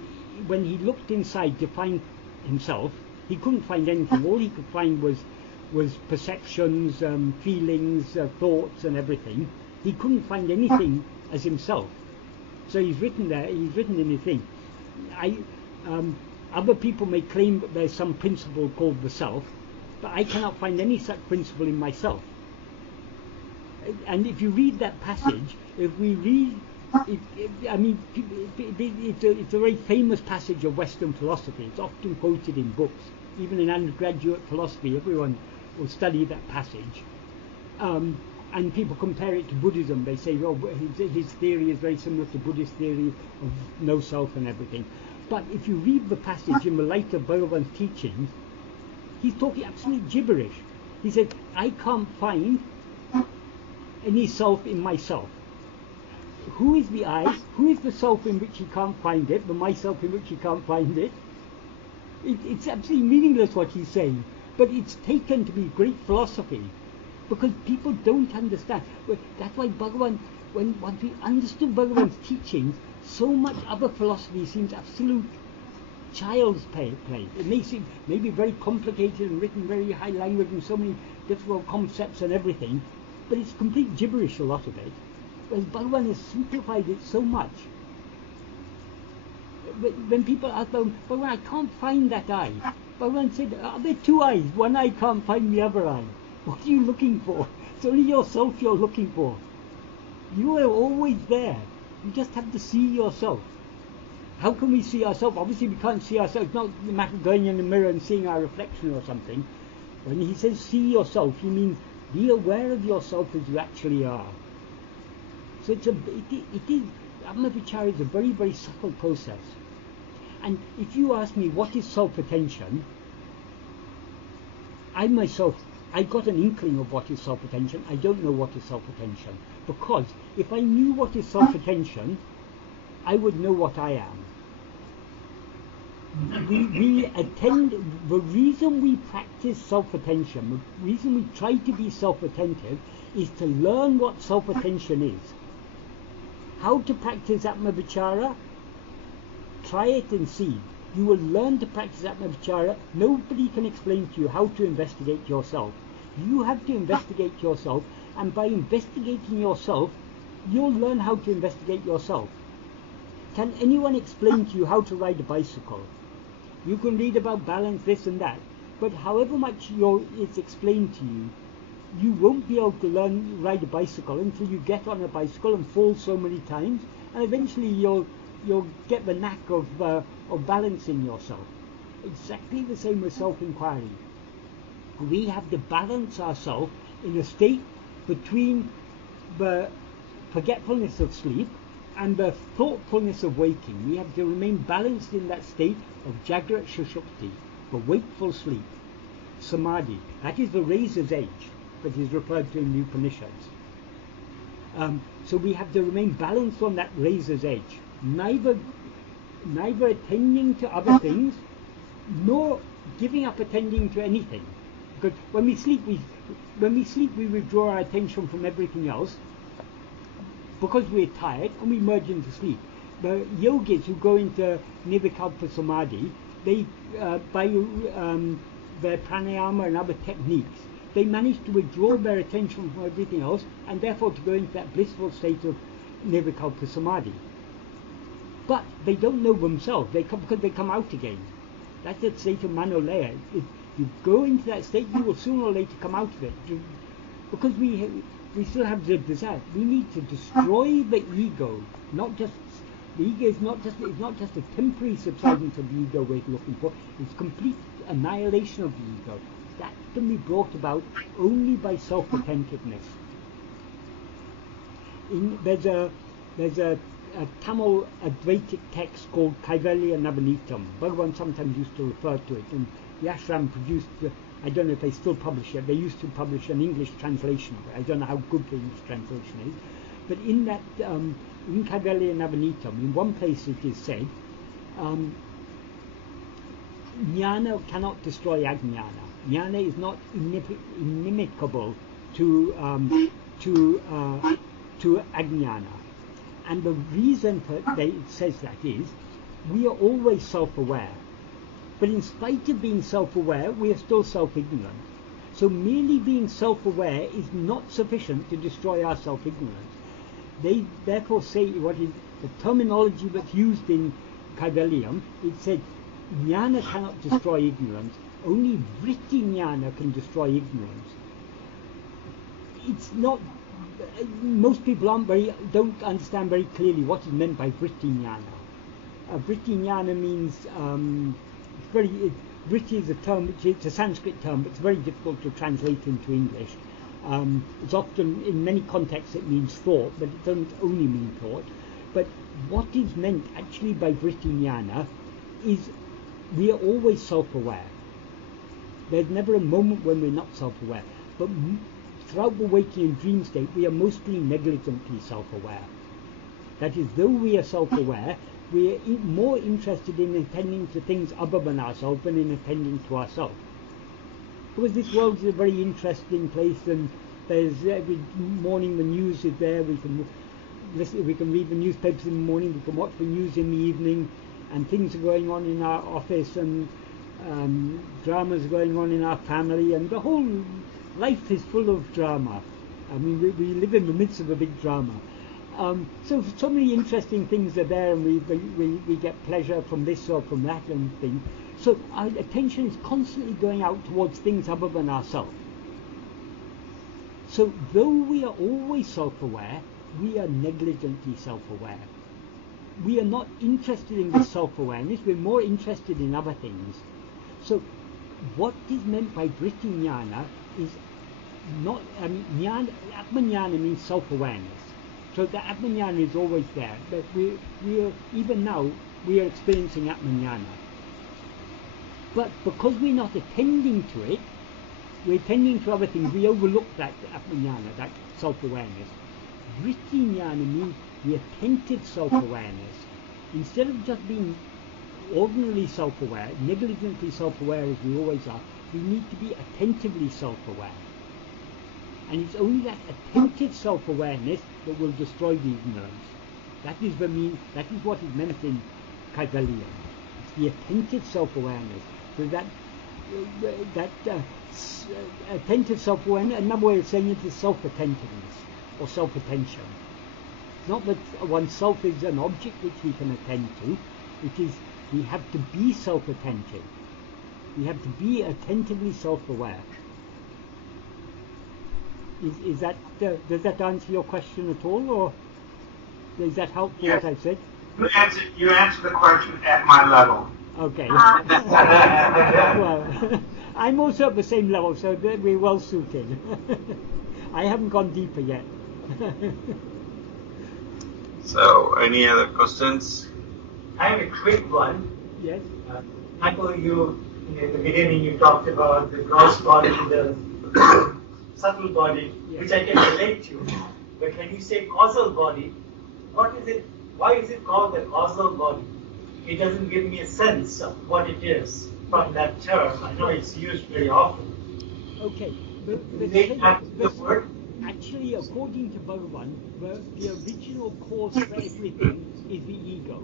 he looked inside to find himself, he couldn't find anything. All he could find was perceptions, feelings, thoughts, and everything. He couldn't find anything as himself. So he's written in his thing, other people may claim that there's some principle called the self, but I cannot find any such principle in myself. And if you read that passage, if we read, it's a very famous passage of Western philosophy. It's often quoted in books. Even in undergraduate philosophy, everyone will study that passage. And people compare it to Buddhism. They say, well, his theory is very similar to Buddhist theory of no self and everything. But if you read the passage in the light of Bhagavan's teachings, he's talking absolute gibberish. He says, I can't find any self in myself. Who is the I? Who is the self in which he can't find it? The myself in which he can't find it? It's absolutely meaningless what he's saying. But it's taken to be great philosophy. Because people don't understand. That's why Bhagavan, once we understood Bhagavan's teachings, so much other philosophy seems absolute child's play. It may seem maybe very complicated and written very high language and so many difficult concepts and everything, but it's complete gibberish, a lot of it. Whereas Bhagavan has simplified it so much. When people ask Bhagavan, I can't find that eye. Bhagavan said, are there two eyes? One eye can't find the other eye. What are you looking for? It's only yourself you're looking for. You are always there. You just have to see yourself. How can we see ourselves? Obviously we can't see ourselves. It's not a matter of going in the mirror and seeing our reflection or something. When he says see yourself, he means be aware of yourself as you actually are. So it is Atma-vichara is a very, very subtle process. And if you ask me what is self-attention, I myself, I got an inkling of what is self-attention. I don't know what is self-attention. Because if I knew what is self-attention, I would know what I am. We attend, the reason we practice self-attention, the reason we try to be self-attentive is to learn what self-attention is. How to practice Atma-vichara? Try it and see. You will learn to practice Atma-vichara. Nobody can explain to you how to investigate yourself. You have to investigate yourself, and by investigating yourself, you'll learn how to investigate yourself. Can anyone explain to you how to ride a bicycle? You can read about balance, this and that, but however much it's explained to you, you won't be able to learn ride a bicycle until you get on a bicycle and fall so many times, and eventually you'll get the knack of balancing yourself. Exactly the same with self-inquiry. We have to balance ourselves in a state between the forgetfulness of sleep and the thoughtfulness of waking. We have to remain balanced in that state of Jagrat Sushupti, the wakeful sleep. Samadhi, that is the razor's edge that is referred to in the Upanishads. So we have to remain balanced on that razor's edge, neither attending to other things, nor giving up attending to anything. Because when we sleep, we withdraw our attention from everything else, because we're tired, and we merge into sleep. The yogis who go into nirvikalpa samadhi, they by their pranayama and other techniques, they manage to withdraw their attention from everything else, and therefore to go into that blissful state of nirvikalpa samadhi. But they don't know themselves, because they come out again. That's the state of manolaya. If you go into that state, you will sooner or later come out of it. Because we still have the desire. We need to destroy the ego. The ego is not just a temporary subsidence of the ego we're looking for. It's complete annihilation of the ego. That can be brought about only by self-attentiveness. There's a Tamil Advaitic text called Kaivalya Navanitam. Bhagavan sometimes used to refer to it, and the ashram produced I don't know if they still publish it. They used to publish an English translation. I don't know how good the English translation is. But in that, in Kaivalya Navanitam, in one place it is said, Jnana cannot destroy Aññāna. Jnana is not inimical to Aññāna. And the reason that it says that is, we are always self-aware. But in spite of being self-aware, we are still self-ignorant. So merely being self-aware is not sufficient to destroy our self-ignorance. They therefore say what is the terminology that's used in Kaivalyam. It said, Jnana cannot destroy ignorance. Only vritti jnana can destroy ignorance. It's not. Most people don't understand very clearly what is meant by vritti jnana. Vritti jnana means vritti is a term which it's a Sanskrit term, but it's very difficult to translate into English. It's often in many contexts it means thought, but it doesn't only mean thought. But what is meant actually by vritti jnana is we are always self-aware. There's never a moment when we're not self-aware. But throughout the waking and dream state, we are mostly negligently self-aware. That is, though we are self-aware, we are more interested in attending to things other than ourselves than in attending to ourselves. Because this world is a very interesting place, and there's every morning the news is there. We can listen, we can read the newspapers in the morning, we can watch the news in the evening, and things are going on in our office, and dramas are going on in our family, and the whole life is full of drama. I mean, we live in the midst of a big drama. So many interesting things are there, and we get pleasure from this or from that and thing. So our attention is constantly going out towards things other than ourselves. So though we are always self-aware, we are negligently self-aware. We are not interested in this self-awareness, we're more interested in other things. So what is meant by vritti jnana is not, Atmajnana means self-awareness. So the Atmajnana is always there, but we are, even now, we are experiencing Atmajnana. But because we're not attending to it, we're attending to other things, we overlook that Atmajnana, that self-awareness. Vritti jnana means the attentive self-awareness. Instead of just being ordinarily self-aware, negligently self-aware as we always are, we need to be attentively self-aware. And it's only that attentive self-awareness that will destroy the ignorance. That is what is meant in Kaivalya. It's the attentive self-awareness. So that attentive self-awareness, another way of saying it is self-attentiveness or self-attention. It's not that oneself is an object which we can attend to. It is we have to be self-attentive. We have to be attentively self-aware. Is that does that answer your question at all, or does that help for what I've said? You answered the question at my level. Okay. Well, I'm also at the same level, so we're well suited. I haven't gone deeper yet. So, any other questions? I have a quick one. Yes. Michael, in the beginning you talked about the gross body, the subtle body, yes, which I can relate to. But when you say causal body, what is it? Why is it called the causal body? It doesn't give me a sense of what it is from that term. I know it's used very often. Okay. Actually, according to Bhagavan, the original cause of everything is the ego.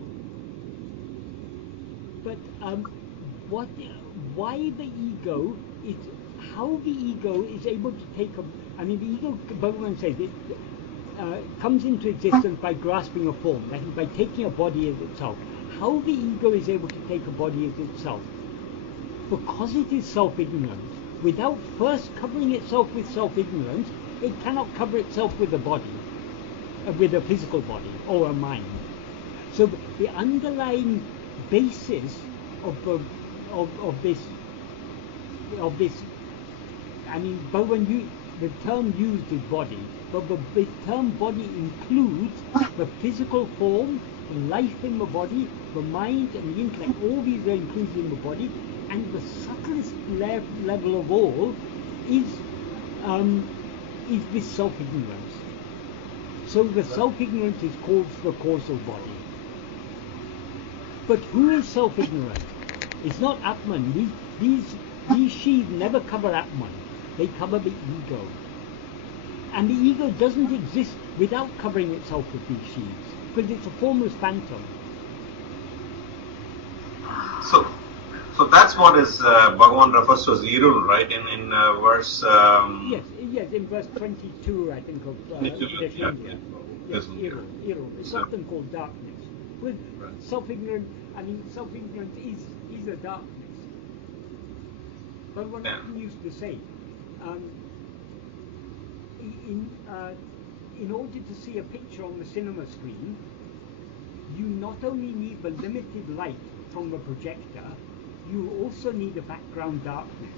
But why the ego is, how the ego is able to take the ego, Bhagavan says it comes into existence by grasping a form, that is by taking a body as itself. How the ego is able to take a body as itself? Because it is self-ignorant. Without first covering itself with self-ignorance, it cannot cover itself with a body, with a physical body or a mind. So the underlying basis of this, Bhagavan, the term used is body, but the term body includes the physical form, the life in the body, the mind and the intellect. All these are included in the body, And the subtlest level of all is this self-ignorance. So the self-ignorance is called the causal body. But who is self-ignorant? It's not Atman. These sheaths never cover Atman. They cover the ego. And the ego doesn't exist without covering itself with these sheaths, because it's a formless phantom. So that's what is Bhagavan refers to as Irul, right? In verse. Yes, in verse 22, I think of yeah. Yes, Irul. It's often called darkness. With self-ignorance, self-ignorance is a darkness. But what I used to say, in order to see a picture on the cinema screen, you not only need the limited light from the projector, you also need a background darkness.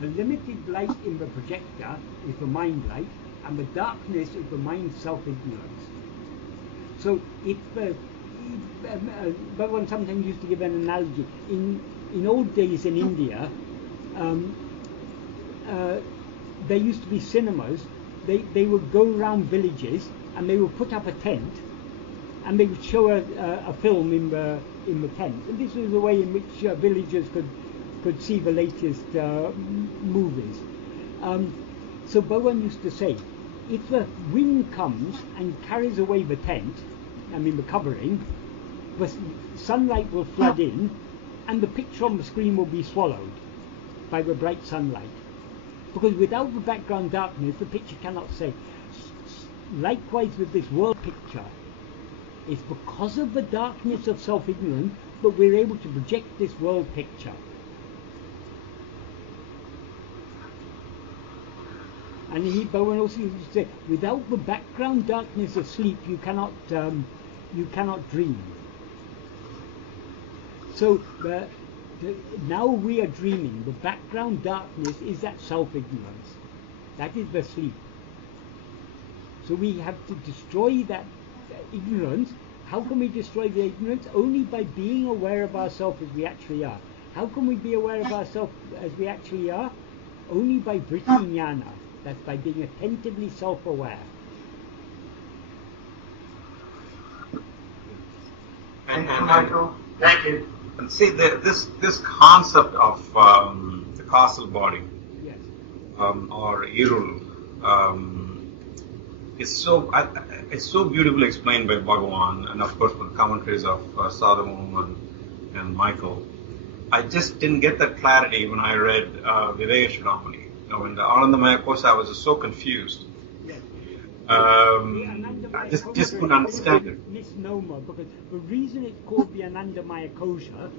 The limited light in the projector is the mind light, and the darkness is the mind's self-ignorance. So if Bhagavan sometimes used to give an analogy. In old days in India, there used to be cinemas. They would go around villages and they would put up a tent and they would show a film in the tent. And this was the way in which villagers could see the latest movies. So Bhagavan used to say, if the wind comes and carries away the tent, the covering, the sunlight will flood in and the picture on the screen will be swallowed by the bright sunlight. Because without the background darkness, the picture cannot say. Likewise with this world picture, it's because of the darkness of self-ignorance that we're able to project this world picture. And Bhagavan also used to say, without the background darkness of sleep, you cannot dream. So now we are dreaming. The background darkness is that self-ignorance. That is the sleep. So we have to destroy that ignorance. How can we destroy the ignorance? Only by being aware of ourselves as we actually are. How can we be aware of ourselves as we actually are? Only by vritti ñāṇa. That's by being attentively self-aware. Michael, thank you. And see, this concept of the causal body, yes, or Irul, is so beautifully explained by Bhagavan, and of course with the commentaries of Sadhguru and Michael. I just didn't get that clarity when I read Viveka Chudamani. In the Anandamaya course, I was just so confused. Yes. I just couldn't understand it. Misnomer, because the reason it's called the Anandamaya Kosha,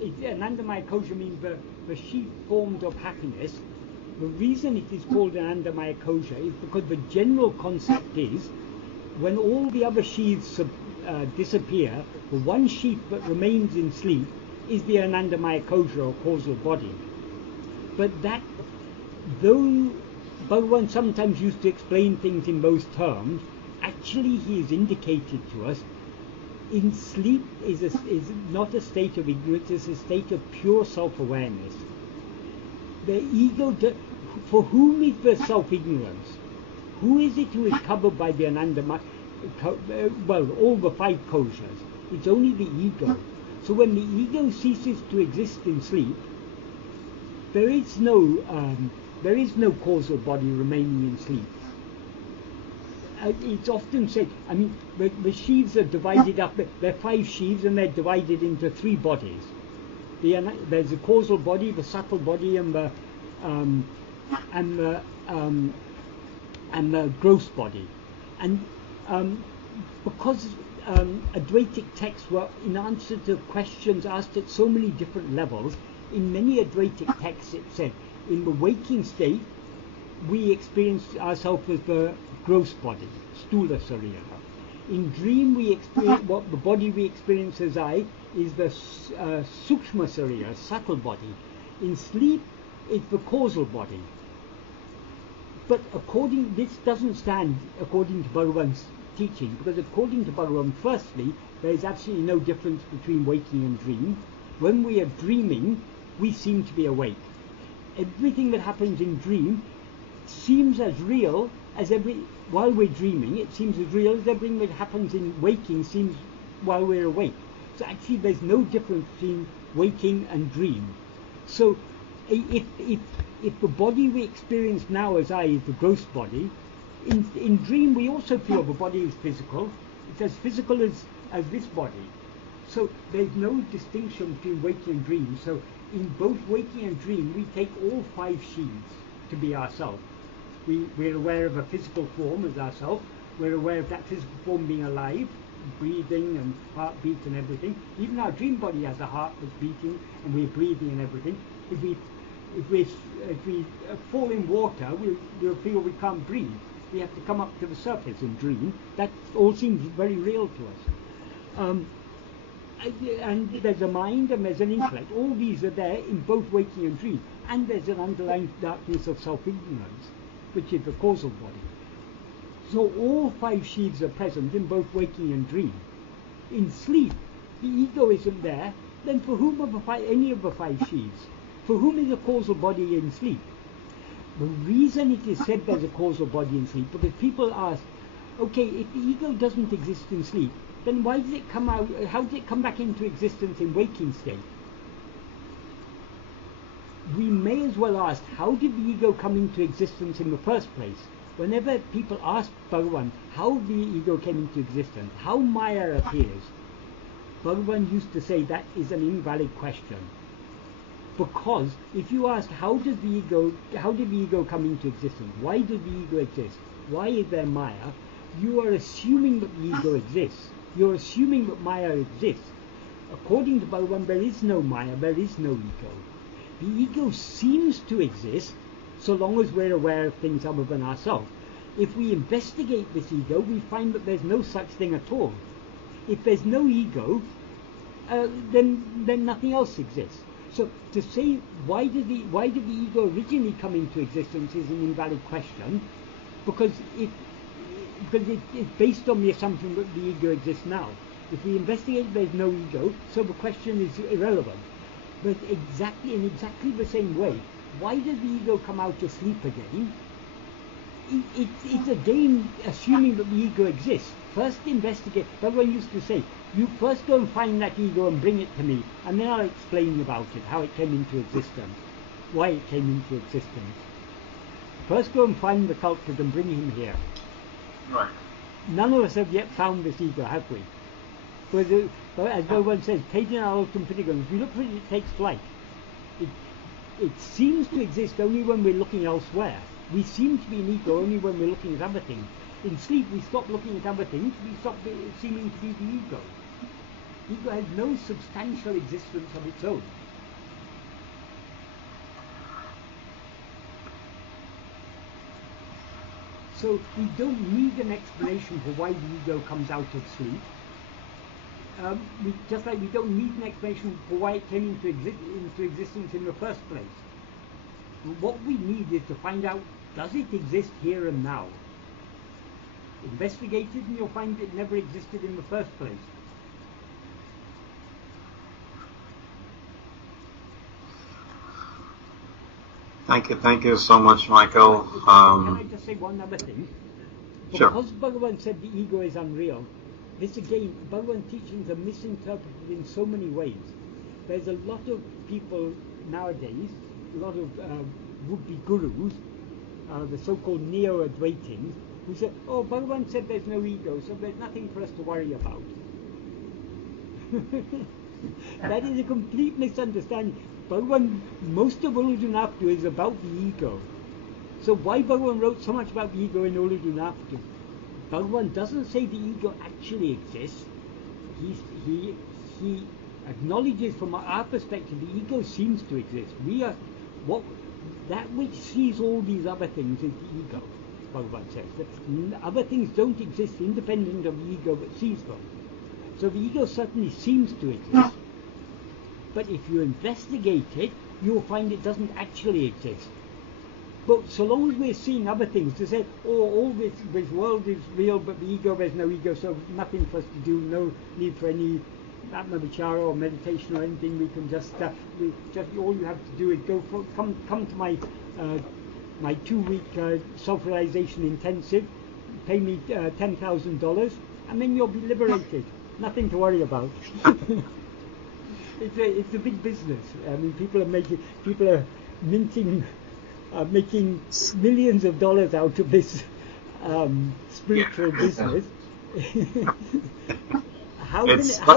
Anandamaya Kosha means the sheath formed of happiness. The reason it is called Anandamaya Kosha is because the general concept is when all the other sheaths disappear, the one sheath that remains in sleep is the Anandamaya Kosha or causal body. But that, though Bhagavan sometimes used to explain things in those terms, actually he is indicated to us in sleep is not a state of ignorance, it's a state of pure self-awareness. The ego, for whom is the self-ignorance? Who is it who is covered by the Anandamaya? All the five koshas. It's only the ego. So when the ego ceases to exist in sleep, there is no causal body remaining in sleep. It's often said, the sheaths are divided up, there are five sheaths and they're divided into three bodies. There's the causal body, the subtle body, and the gross body. And because Advaitic texts were in answer to questions asked at so many different levels, in many Advaitic texts it said, in the waking state, we experience ourselves as the gross body, stula sarira. In dream, we experience what the body we experience as I is the sukshma sarira, subtle body. In sleep, it's the causal body. But this doesn't stand according to Bhagavan's teaching, because according to Bhagavan, firstly, there is absolutely no difference between waking and dream. when we are dreaming, we seem to be awake. Everything that happens in dream seems as real as while we're dreaming, it seems as real as everything that happens in waking seems while we're awake. So actually there's no difference between waking and dream. So if the body we experience now as I is the gross body, in dream we also feel the body is physical. It's as physical as this body. So there's no distinction between waking and dream. So in both waking and dream we take all 5 sheaths to be ourselves. We're aware of a physical form as ourselves. We're aware of that physical form being alive, breathing and heartbeat and everything. Even our dream body has a heart that's beating and we're breathing and everything. If we fall in water, we'll feel we can't breathe. We have to come up to the surface in dream. That all seems very real to us. And there's a mind and there's an intellect. All these are there in both waking and dream. And there's an underlying darkness of self-ignorance, which is the causal body. So all 5 sheaths are present in both waking and dream. In sleep, the ego isn't there. Then for whom are any of the 5 sheaths? For whom is a causal body in sleep? The reason it is said there's a causal body in sleep, because people ask, okay, if the ego doesn't exist in sleep, then why does it come out? How does it come back into existence in waking state? We may as well ask, how did the ego come into existence in the first place? Whenever people ask Bhagavan how the ego came into existence, how Maya appears, Bhagavan used to say that is an invalid question. Because if you ask how did the ego come into existence? Why did the ego exist? Why is there Maya? You are assuming that the ego exists. You're assuming that Maya exists. According to Bhagavan, there is no Maya, there is no ego. The ego seems to exist so long as we're aware of things other than ourselves. If we investigate this ego, we find that there's no such thing at all. If there's no ego, then nothing else exists. So to say why did the ego originally come into existence is an invalid question, because it's based on the assumption that the ego exists now. If we investigate, there's no ego, so the question is irrelevant. But in exactly the same way, why did the ego come out to sleep again? It's again assuming that the ego exists. First investigate. Bhagavan used to say, you first go and find that ego and bring it to me, and then I'll explain about it, how it came into existence, why it came into existence. First go and find the culprit and bring him here. Right. None of us have yet found this ego, have we? But as Bhagavan says, if you look for it, it takes flight. It seems to exist only when we're looking elsewhere. We seem to be an ego only when we're looking at other things. In sleep, we stop looking at other things, we stop seeming to be the ego. Ego has no substantial existence of its own. So we don't need an explanation for why the ego comes out of sleep. Just like we don't need an explanation for why it came into existence in the first place. What we need is to find out, does it exist here and now? Investigate it and you'll find it never existed in the first place. Thank you so much, Michael. Can I just say one other thing? Sure. Because Bhagavan said the ego is unreal, this again, Bhagavan teachings are misinterpreted in so many ways. There's a lot of people nowadays, a lot of would-be gurus, the so-called neo-Advaitins, who say, oh, Bhagavan said there's no ego, so there's nothing for us to worry about. That is a complete misunderstanding. Bhagavan, most of Uḷḷadu Nāṛpadu is about the ego. So why Bhagavan wrote so much about the ego in Uḷḷadu Nāṛpadu? Bhagavan doesn't say the ego actually exists. He acknowledges from our perspective the ego seems to exist. That which sees all these other things is the ego, Bhagavan says. That other things don't exist independent of the ego that sees them. So the ego certainly seems to exist. But if you investigate it, you'll find it doesn't actually exist. But so long as we're seeing other things, to say, oh, all this world is real, but the ego, there's no ego, so nothing for us to do, no need for any Atma-vichara or meditation or anything, we can just all you have to do is come to my my 2-week self-realization intensive, pay me $10,000, and then you'll be liberated. Nothing to worry about. It's a big business. I mean, people are making millions of dollars out of this spiritual business. How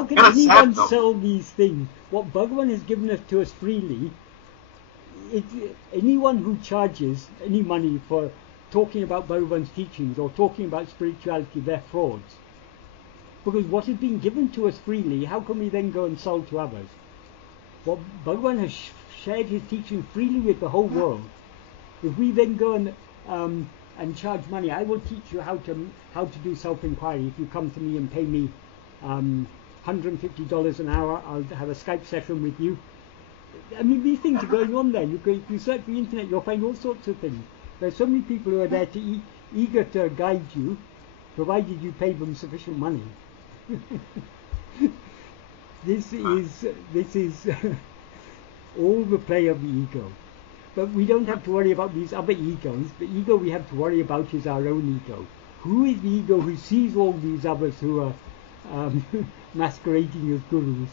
can anyone sell these things? What Bhagavan has given us to us freely, anyone who charges any money for talking about Bhagavan's teachings or talking about spirituality, they're frauds. Because what has been given to us freely, how can we then go and sell to others? What Bhagavan has shared his teaching freely with the whole world. If we then go and charge money, I will teach you how to do self-inquiry. If you come to me and pay me $150 an hour, I'll have a Skype session with you. I mean, these things are going on there. If you search the internet, you'll find all sorts of things. There's so many people who are there to eager to guide you, provided you pay them sufficient money. This is all the play of the ego. But we don't have to worry about these other egos. The ego we have to worry about is our own ego. Who is the ego who sees all these others who are masquerading as gurus?